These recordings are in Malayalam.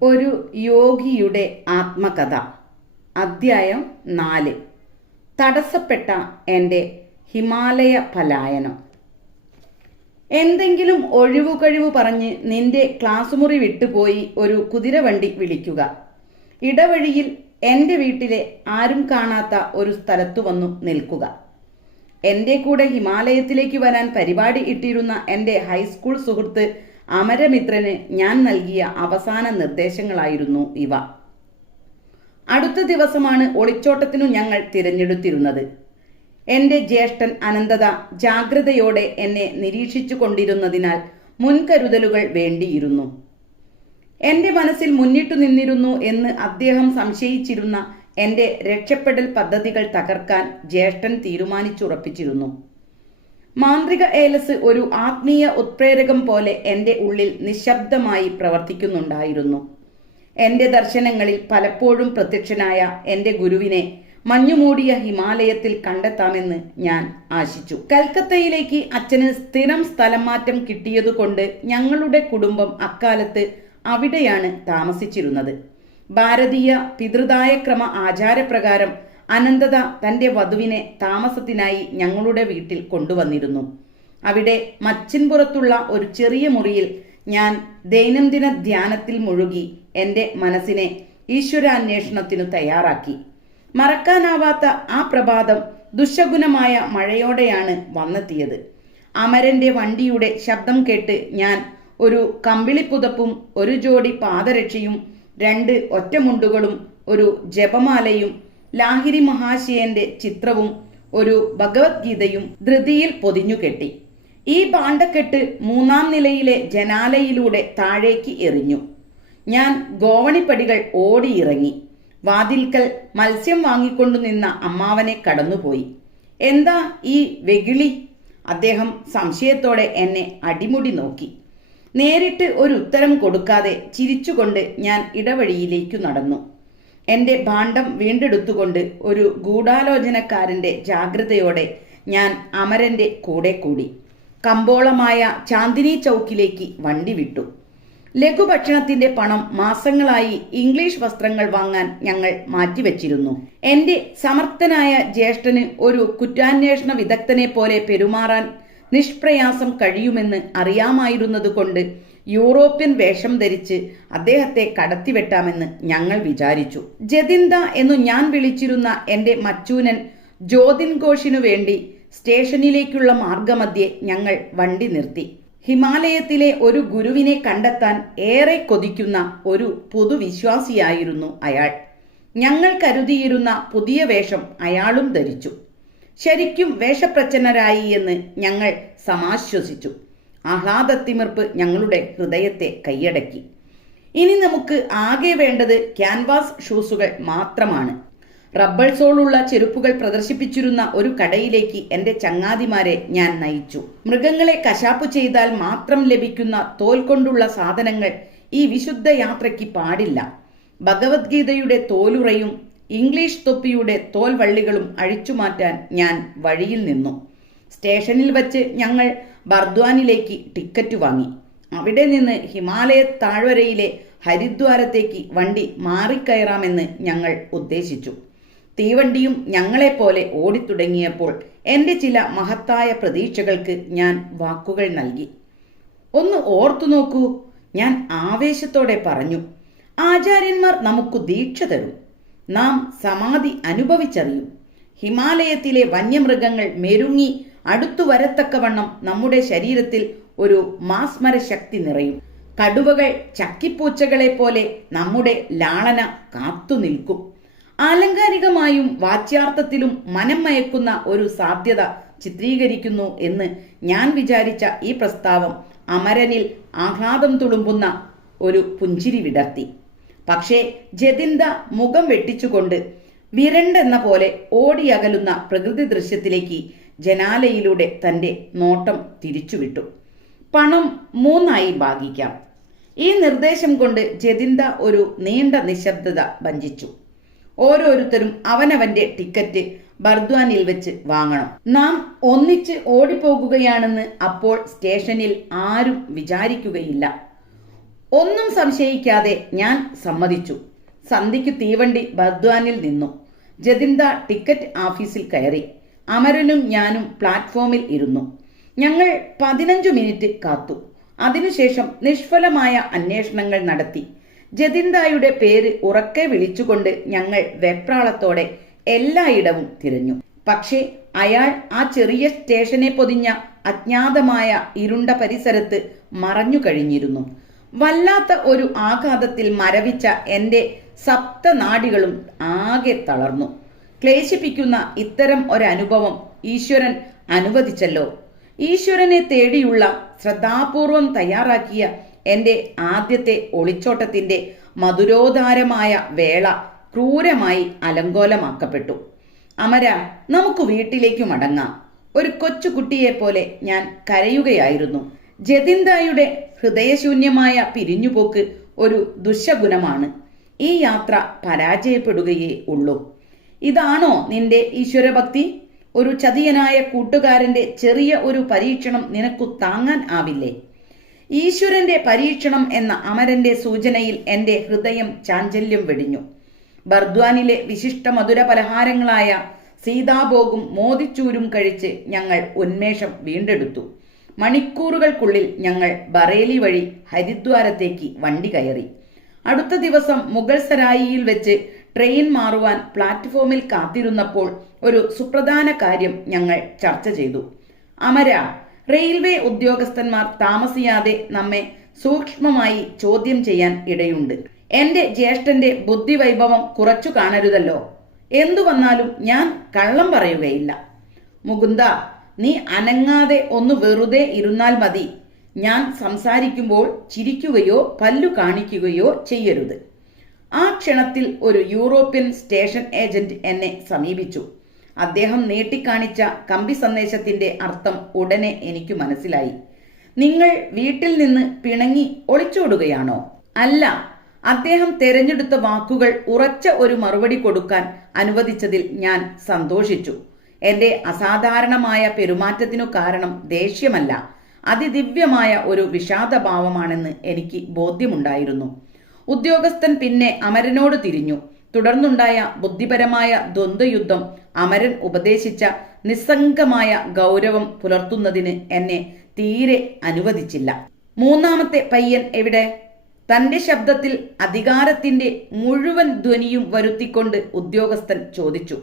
ഒരു യോഗിയുടെ ആത്മകഥ. അദ്ധ്യായം 4. തടസ്സപ്പെട്ട എൻ്റെ ഹിമാലയ പലായനം. എന്തെങ്കിലും ഒഴിവുകഴിവ് പറഞ്ഞ് നിന്റെ ക്ലാസ് മുറി വിട്ടുപോയി ഒരു കുതിരവണ്ടി വിളിക്കുക. ഇടവഴിയിൽ എൻ്റെ വീട്ടിലെ ആരും കാണാത്ത ഒരു സ്ഥലത്തു വന്നു നിൽക്കുക. എൻ്റെ കൂടെ ഹിമാലയത്തിലേക്ക് വരാൻ പരിപാടി ഇട്ടിരുന്ന എൻ്റെ ഹൈസ്കൂൾ സുഹൃത്ത് അമരമിത്രന് ഞാൻ നൽകിയ അവസാന നിർദ്ദേശങ്ങളായിരുന്നു ഇവ. അടുത്ത ദിവസമാണ് ഒളിച്ചോട്ടത്തിനു ഞങ്ങൾ തിരഞ്ഞെടുത്തിരുന്നത്. എൻ്റെ ജ്യേഷ്ഠൻ അനന്തത ജാഗ്രതയോടെ എന്നെ നിരീക്ഷിച്ചു കൊണ്ടിരുന്നതിനാൽ മുൻകരുതലുകൾ വേണ്ടിയിരുന്നു. എൻ്റെ മനസ്സിൽ മുന്നിട്ടു നിന്നിരുന്നു എന്ന് അദ്ദേഹം സംശയിച്ചിരുന്ന എൻ്റെ രക്ഷപ്പെടൽ പദ്ധതികൾ തകർക്കാൻ ജ്യേഷ്ഠൻ തീരുമാനിച്ചുറപ്പിച്ചിരുന്നു. മാന്ത്രിക ഏലസ് ഒരു ആത്മീയ ഉത്പ്രേരകം പോലെ എൻ്റെ ഉള്ളിൽ നിശബ്ദമായി പ്രവർത്തിക്കുന്നുണ്ടായിരുന്നു. എൻ്റെ ദർശനങ്ങളിൽ പലപ്പോഴും പ്രത്യക്ഷനായ എൻ്റെ ഗുരുവിനെ മഞ്ഞുമൂടിയ ഹിമാലയത്തിൽ കണ്ടെത്താമെന്ന് ഞാൻ ആശിച്ചു. കൽക്കത്തയിലേക്ക് അച്ഛന് സ്ഥിരം സ്ഥലം മാറ്റം കിട്ടിയതുകൊണ്ട് ഞങ്ങളുടെ കുടുംബം അക്കാലത്ത് അവിടെയാണ് താമസിച്ചിരുന്നത്. ഭാരതീയ പിതൃദായക്രമ ആചാരപ്രകാരം അനന്തത തൻ്റെ വധുവിനെ താമസത്തിനായി ഞങ്ങളുടെ വീട്ടിൽ കൊണ്ടുവന്നിരുന്നു. അവിടെ മച്ചിൻപുറത്തുള്ള ഒരു ചെറിയ മുറിയിൽ ഞാൻ ദൈനംദിന ധ്യാനത്തിൽ മുഴുകി എൻ്റെ മനസ്സിനെ ഈശ്വരാന്വേഷണത്തിനു തയ്യാറാക്കി. മറക്കാനാവാത്ത ആ പ്രഭാതം ദുശകുനമായ മഴയോടെയാണ് വന്നെത്തിയത്. അമരന്റെ വണ്ടിയുടെ ശബ്ദം കേട്ട് ഞാൻ ഒരു കമ്പിളിപ്പുതപ്പും ഒരു ജോഡി പാദരക്ഷയും 2 ഒറ്റമുണ്ടുകളും ഒരു ജപമാലയും ലാഹിരി മഹാശയന്റെ ചിത്രവും ഒരു ഭഗവത്ഗീതയും ധൃതിയിൽ പൊതിഞ്ഞുകെട്ടി. ഈ പാണ്ടക്കെട്ട് 3-ാം നിലയിലെ ജനാലയിലൂടെ താഴേക്ക് എറിഞ്ഞു. ഞാൻ ഗോവണിപ്പടികൾ ഓടിയിറങ്ങി. വാതിൽക്കൽ മത്സ്യം വാങ്ങിക്കൊണ്ടു നിന്ന അമ്മാവനെ കടന്നുപോയി. എന്താ ഈ വെകിളി? അദ്ദേഹം സംശയത്തോടെ എന്നെ അടിമുടി നോക്കി. നേരിട്ട് ഒരു ഉത്തരം കൊടുക്കാതെ ചിരിച്ചുകൊണ്ട് ഞാൻ ഇടവഴിയിലേക്കു നടന്നു. എൻ്റെ ഭാണ്ഡം വീണ്ടെടുത്തുകൊണ്ട് ഒരു ഗൂഢാലോചനക്കാരൻ്റെ ജാഗ്രതയോടെ ഞാൻ അമരൻ്റെ കൂടെ കൂടി. കമ്പോളമായ ചാന്ദിനി ചൗക്കിലേക്ക് വണ്ടി വിട്ടു. ലഘുഭക്ഷണത്തിന്റെ പണം മാസങ്ങളായി ഇംഗ്ലീഷ് വസ്ത്രങ്ങൾ വാങ്ങാൻ ഞങ്ങൾ മാറ്റിവെച്ചിരുന്നു. എൻ്റെ സമർത്ഥനായ ജ്യേഷ്ഠന് ഒരു കുറ്റാന്വേഷണ വിദഗ്ധനെ പോലെ പെരുമാറാൻ നിഷ്പ്രയാസം കഴിയുമെന്ന് അറിയാമായിരുന്നതുകൊണ്ട് യൂറോപ്യൻ വേഷം ധരിച്ച് അദ്ദേഹത്തെ കടത്തിവെട്ടാമെന്ന് ഞങ്ങൾ വിചാരിച്ചു. ജതിന്ദ എന്നു ഞാൻ വിളിച്ചിരുന്ന എൻ്റെ മച്ചൂനൻ ജ്യോതിൻ ഘോഷിനു വേണ്ടി സ്റ്റേഷനിലേക്കുള്ള മാർഗമധ്യേ ഞങ്ങൾ വണ്ടി നിർത്തി. ഹിമാലയത്തിലെ ഒരു ഗുരുവിനെ കണ്ടെത്താൻ ഏറെ കൊതിക്കുന്ന ഒരു പൊതുവിശ്വാസിയായിരുന്നു അയാൾ. ഞങ്ങൾ കരുതിയിരുന്ന പുതിയ വേഷം അയാളും ധരിച്ചു. ശരിക്കും വേഷപ്രച്ഛന്നരായി എന്ന് ഞങ്ങൾ സമാശ്വസിച്ചു. ആഹ്ലാദത്തിമിർപ്പ് ഞങ്ങളുടെ ഹൃദയത്തെ കൈയടക്കി. ഇനി നമുക്ക് ആകെ വേണ്ടത് ക്യാൻവാസ് ഷൂസുകൾ മാത്രമാണ്. റബ്ബർ സോളുള്ള ചെരുപ്പുകൾ പ്രദർശിപ്പിച്ചിരുന്ന ഒരു കടയിലേക്ക് എൻ്റെ ചങ്ങാതിമാരെ ഞാൻ നയിച്ചു. മൃഗങ്ങളെ കശാപ്പു ചെയ്താൽ മാത്രം ലഭിക്കുന്ന തോൽ കൊണ്ടുള്ള സാധനങ്ങൾ ഈ വിശുദ്ധ യാത്രയ്ക്ക് പാടില്ല. ഭഗവത്ഗീതയുടെ തോലുറയും ഇംഗ്ലീഷ് തൊപ്പിയുടെ തോൽ വള്ളികളും അഴിച്ചുമാറ്റാൻ ഞാൻ വഴിയിൽ നിന്നു. സ്റ്റേഷനിൽ വച്ച് ഞങ്ങൾ ബർദ്വാനിലേക്ക് ടിക്കറ്റ് വാങ്ങി. അവിടെ നിന്ന് ഹിമാലയ താഴ്വരയിലെ ഹരിദ്വാരത്തേക്ക് വണ്ടി മാറിക്കയറാമെന്ന് ഞങ്ങൾ ഉദ്ദേശിച്ചു. തീവണ്ടിയും ഞങ്ങളെപ്പോലെ ഓടിത്തുടങ്ങിയപ്പോൾ എൻ്റെ ചില മഹത്തായ പ്രതീക്ഷകൾക്ക് ഞാൻ വാക്കുകൾ നൽകി. ഒന്ന് ഓർത്തു നോക്കൂ, ഞാൻ ആവേശത്തോടെ പറഞ്ഞു. ആചാര്യന്മാർ നമുക്ക് ദീക്ഷ തരും. നാം സമാധി അനുഭവിച്ചറിയും. ഹിമാലയത്തിലെ വന്യമൃഗങ്ങൾ മെരുങ്ങി അടുത്തു വരത്തക്കവണ്ണം നമ്മുടെ ശരീരത്തിൽ ഒരു മാസ്മര ശക്തി നിറയും. കടുവകൾ ചക്കിപ്പൂച്ചകളെ പോലെ നമ്മുടെ ലാളന കാത്തു നിൽക്കും. ആലങ്കാരികമായും വാച്യാർത്ഥത്തിലും മനം മയക്കുന്ന ഒരു സാധ്യത ചിത്രീകരിക്കുന്നു എന്ന് ഞാൻ വിചാരിച്ച ഈ പ്രസ്താവം അമരനിൽ ആഹ്ലാദം തുളുമ്പുന്ന ഒരു പുഞ്ചിരി വിടർത്തി. പക്ഷേ ജതിന്ദ മുഖം വെട്ടിച്ചുകൊണ്ട് വിരണ്ടെന്ന പോലെ ഓടിയകലുന്ന പ്രകൃതി ദൃശ്യത്തിലേക്ക് ജനാലയിലൂടെ തൻ്റെ നോട്ടം തിരിച്ചുവിട്ടു. പണം 3 ഭാഗിക്കാം. ഈ നിർദ്ദേശം കൊണ്ട് ജതിന്ദ ഒരു നീണ്ട നിശബ്ദത ഭഞ്ജിച്ചു. ഓരോരുത്തരും അവനവന്റെ ടിക്കറ്റ് ബർദ്വാനിൽ വെച്ച് വാങ്ങണം. നാം ഒന്നിച്ച് ഓടിപ്പോകുകയാണെന്ന് അപ്പോൾ സ്റ്റേഷനിൽ ആരും വിചാരിക്കുകയില്ല. ഒന്നും സംശയിക്കാതെ ഞാൻ സമ്മതിച്ചു. സന്ധ്യയ്ക്ക് തീവണ്ടി ബർദ്വാനിൽ നിന്നു. ജതിന്ദ ടിക്കറ്റ് ഓഫീസിൽ കയറി. അമരനും ഞാനും പ്ലാറ്റ്ഫോമിൽ ഇരുന്നു. ഞങ്ങൾ 15 മിനിറ്റ് കാത്തു. അതിനുശേഷം നിഷ്ഫലമായ അന്വേഷണങ്ങൾ നടത്തി. ജതിന്ദയുടെ പേര് ഉറക്കെ വിളിച്ചുകൊണ്ട് ഞങ്ങൾ വെപ്രാളത്തോടെ എല്ലായിടവും തിരഞ്ഞു. പക്ഷേ അയാൾ ആ ചെറിയ സ്റ്റേഷനെ പൊതിഞ്ഞ അജ്ഞാതമായ ഇരുണ്ട പരിസരത്ത് മറഞ്ഞു കഴിഞ്ഞിരുന്നു. വല്ലാത്ത ഒരു ആഘാതത്തിൽ മരവിച്ച എൻ്റെ സപ്തനാഡികളും ആകെ തളർന്നു. ക്ലേശിപ്പിക്കുന്ന ഇത്തരം ഒരനുഭവം ഈശ്വരൻ അനുവദിച്ചല്ലോ. ഈശ്വരനെ തേടിയുള്ള ശ്രദ്ധാപൂർവം തയ്യാറാക്കിയ എൻ്റെ ആദ്യത്തെ ഒളിച്ചോട്ടത്തിൻ്റെ മധുരോദാരമായ വേള ക്രൂരമായി അലങ്കോലമാക്കപ്പെട്ടു. അമര, നമുക്ക് വീട്ടിലേക്ക് മടങ്ങാം. ഒരു കൊച്ചുകുട്ടിയെപ്പോലെ ഞാൻ കരയുകയായിരുന്നു. ജതിന്ദയുടെ ഹൃദയശൂന്യമായ പിരിഞ്ഞുപോക്ക് ഒരു ദുശഗുണമാണ്. ഈ യാത്ര പരാജയപ്പെടുകയേ ഉള്ളൂ. ഇതാണോ നിന്റെ ഈശ്വരഭക്തി? ഒരു ചതിയനായ കൂട്ടുകാരന്റെ ചെറിയ ഒരു പരീക്ഷണം നിനക്കു താങ്ങാൻ ആവില്ലേ? ഈശ്വരന്റെ പരീക്ഷണം എന്ന അമരന്റെ സൂചനയിൽ എൻ്റെ ഹൃദയം ചാഞ്ചല്യം വെടിഞ്ഞു. ബർദ്വാനിലെ വിശിഷ്ട മധുര പലഹാരങ്ങളായ സീതാഭോഗും മോതിച്ചൂരും കഴിച്ച് ഞങ്ങൾ ഉന്മേഷം വീണ്ടെടുത്തു. മണിക്കൂറുകൾക്കുള്ളിൽ ഞങ്ങൾ ബറേലി വഴി ഹരിദ്വാരത്തേക്ക് വണ്ടി കയറി. അടുത്ത ദിവസം മുഗൾ സരായിയിൽ വെച്ച് ട്രെയിൻ മാറുവാൻ പ്ലാറ്റ്ഫോമിൽ കാത്തിരുന്നപ്പോൾ ഒരു സുപ്രധാന കാര്യം ഞങ്ങൾ ചർച്ച ചെയ്തു. അമര, റെയിൽവേ ഉദ്യോഗസ്ഥന്മാർ താമസിയാതെ നമ്മെ സൂക്ഷ്മമായി ചോദ്യം ചെയ്യാൻ ഇടയുണ്ട്. എൻ്റെ ജ്യേഷ്ഠന്റെ ബുദ്ധിവൈഭവം കുറച്ചു കാണരുതല്ലോ. എന്തു വന്നാലും ഞാൻ കള്ളം പറയുകയില്ല. മുകുന്ദ, നീ അനങ്ങാതെ ഒന്ന് വെറുതെ ഇരുന്നാൽ മതി. ഞാൻ സംസാരിക്കുമ്പോൾ ചിരിക്കുകയോ പല്ലു കാണിക്കുകയോ ചെയ്യരുത്. ആ ക്ഷണത്തിൽ ഒരു യൂറോപ്യൻ സ്റ്റേഷൻ ഏജന്റ് എന്നെ സമീപിച്ചു. അദ്ദേഹം നീട്ടിക്കാണിച്ച കമ്പി സന്ദേശത്തിന്റെ അർത്ഥം ഉടനെ എനിക്ക് മനസ്സിലായി. നിങ്ങൾ വീട്ടിൽ നിന്ന് പിണങ്ങി ഒളിച്ചോടുകയാണോ? അല്ല. അദ്ദേഹം തെരഞ്ഞെടുത്ത വാക്കുകൾ ഉറച്ച ഒരു മറുപടി കൊടുക്കാൻ അനുവദിച്ചതിൽ ഞാൻ സന്തോഷിച്ചു. എന്റെ അസാധാരണമായ പെരുമാറ്റത്തിനു കാരണം ദേഷ്യമല്ല, അതിദിവ്യമായ ഒരു വിഷാദഭാവമാണെന്ന് എനിക്ക് ബോധ്യമുണ്ടായിരുന്നു. ഉദ്യോഗസ്ഥൻ പിന്നെ അമരനോട് തിരിഞ്ഞു. തുടർന്നുണ്ടായ ബുദ്ധിപരമായ ദ്വന്ദ്വയുദ്ധം അമരൻ ഉപദേശിച്ച നിസ്സംഗമായ ഗൗരവം പുലർത്തുന്നതിന് എന്നെ തീരെ അനുവദിച്ചില്ല. മൂന്നാമത്തെ പയ്യൻ എവിടെ? തന്റെ ശബ്ദത്തിൽ അധികാരത്തിന്റെ മുഴുവൻ ധ്വനിയും വരുത്തിക്കൊണ്ട് ഉദ്യോഗസ്ഥൻ ചോദിച്ചു.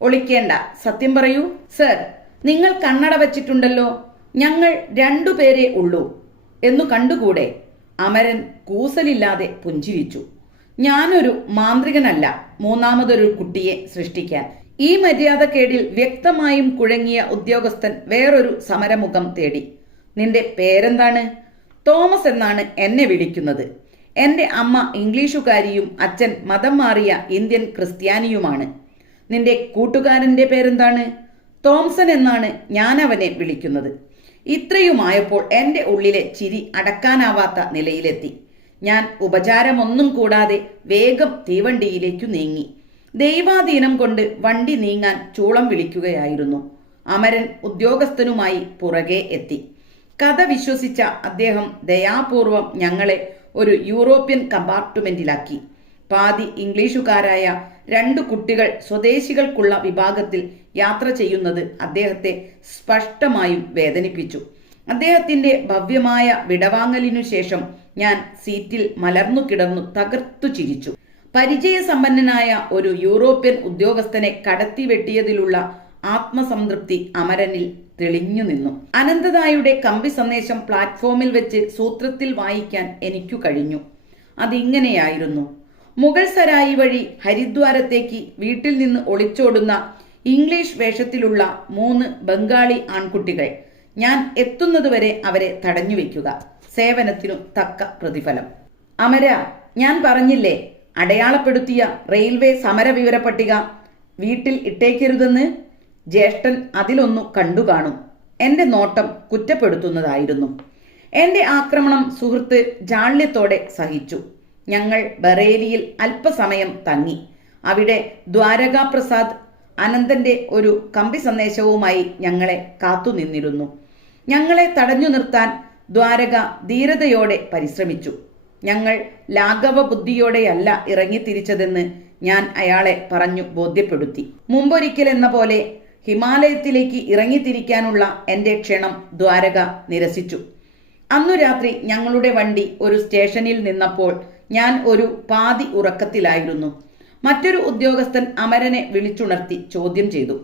ഒളിക്കേണ്ട, സത്യം പറയൂ. സർ, നിങ്ങൾ കണ്ണട വച്ചിട്ടുണ്ടല്ലോ. ഞങ്ങൾ 2 പേരേ ഉള്ളൂ എന്നു കണ്ടുകൂടെ? അമരൻ കൂസലില്ലാതെ പുഞ്ചിരിച്ചു. ഞാനൊരു മാന്ത്രികനല്ല മൂന്നാമതൊരു കുട്ടിയെ സൃഷ്ടിക്കാൻ. ഈ മര്യാദക്കേടിൽ വ്യക്തമായും കുഴങ്ങിയ ഉദ്യോഗസ്ഥൻ വേറൊരു സമരമുഖം തേടി. നിന്റെ പേരെന്താണ്? തോമസ് എന്നാണ് എന്നെ വിളിക്കുന്നത്. എൻ്റെ അമ്മ ഇംഗ്ലീഷുകാരിയും അച്ഛൻ മതം മാറിയ ഇന്ത്യൻ ക്രിസ്ത്യാനിയുമാണ്. നിന്റെ കൂട്ടുകാരൻ്റെ പേരെന്താണ്? തോംസൺ എന്നാണ് ഞാൻ അവനെ വിളിക്കുന്നത്. ഇത്രയുമായപ്പോൾ എൻ്റെ ഉള്ളിലെ ചിരി അടക്കാനാവാത്ത നിലയിലെത്തി. ഞാൻ ഉപചാരമൊന്നും കൂടാതെ വേഗം തീവണ്ടിയിലേക്കു നീങ്ങി. ദൈവാധീനം കൊണ്ട് വണ്ടി നീങ്ങാൻ ചൂളം വിളിക്കുകയായിരുന്നു. അമരൻ ഉദ്യോഗസ്ഥനുമായി പുറകെ എത്തി. കഥ വിശ്വസിച്ച അദ്ദേഹം ദയാപൂർവം ഞങ്ങളെ ഒരു യൂറോപ്യൻ കമ്പാർട്ട്മെന്റിലാക്കി. പാതി ഇംഗ്ലീഷുകാരായ 2 കുട്ടികൾ സ്വദേശികൾക്കുള്ള വിഭാഗത്തിൽ യാത്ര ചെയ്യുന്നത് അദ്ദേഹത്തെ സ്പഷ്ടമായും വേദനിപ്പിച്ചു. അദ്ദേഹത്തിന്റെ ഭവ്യമായ വിടവാങ്ങലിനു ശേഷം ഞാൻ സീറ്റിൽ മലർന്നു കിടന്നു തകർത്തു ചിരിച്ചു. പരിചയസമ്പന്നനായ ഒരു യൂറോപ്യൻ ഉദ്യോഗസ്ഥനെ കടത്തിവെട്ടിയതിലുള്ള ആത്മസംതൃപ്തി അമരനിൽ തെളിഞ്ഞു നിന്നു. അനന്തതായുടെ കമ്പി സന്ദേശം പ്ലാറ്റ്ഫോമിൽ വെച്ച് സൂത്രത്തിൽ വായിക്കാൻ എനിക്കു കഴിഞ്ഞു. അതിങ്ങനെയായിരുന്നു: മുഗൾ സരായി വഴി ഹരിദ്വാരത്തേക്ക് വീട്ടിൽ നിന്ന് ഒളിച്ചോടുന്ന ഇംഗ്ലീഷ് വേഷത്തിലുള്ള 3 ബംഗാളി ആൺകുട്ടികൾ. ഞാൻ എത്തുന്നതുവരെ അവരെ തടഞ്ഞുവെക്കുക. സേവനത്തിനു തക്ക പ്രതിഫലം. അമര, ഞാൻ പറഞ്ഞില്ലേ അടയാളപ്പെടുത്തിയ റെയിൽവേ സമരവിവര പട്ടിക വീട്ടിൽ ഇട്ടേക്കരുതെന്ന്? ജ്യേഷ്ഠൻ അതിലൊന്നു കണ്ടുകാണും. എൻ്റെ നോട്ടം കുറ്റപ്പെടുത്തുന്നതായിരുന്നു. എൻ്റെ ആക്രമണം സുഹൃത്ത് ജാള്യത്തോടെ സഹിച്ചു. ഞങ്ങൾ ബറേലിയിൽ അല്പസമയം തങ്ങി. അവിടെ ദ്വാരകാപ്രസാദ് അനന്തന്റെ ഒരു കമ്പി സന്ദേശവുമായി ഞങ്ങളെ കാത്തുനിന്നിരുന്നു. ഞങ്ങളെ തടഞ്ഞു നിർത്താൻ ദ്വാരക ധീരതയോടെ പരിശ്രമിച്ചു. ഞങ്ങൾ ലാഘവ ബുദ്ധിയോടെയല്ല ഇറങ്ങിത്തിരിച്ചതെന്ന് ഞാൻ അയാളെ പറഞ്ഞു ബോധ്യപ്പെടുത്തി. മുമ്പൊരിക്കൽ എന്ന പോലെ ഹിമാലയത്തിലേക്ക് ഇറങ്ങിത്തിരിക്കാനുള്ള എൻ്റെ ക്ഷണം ദ്വാരക നിരസിച്ചു. അന്നു രാത്രി ഞങ്ങളുടെ വണ്ടി ഒരു സ്റ്റേഷനിൽ നിന്നപ്പോൾ ഞാൻ ഒരു പാതി ഉറക്കത്തിലായിരുന്നു. മറ്റൊരു ഉദ്യോഗസ്ഥൻ അമരനെ വിളിച്ചുണർത്തി ചോദ്യം ചെയ്തു.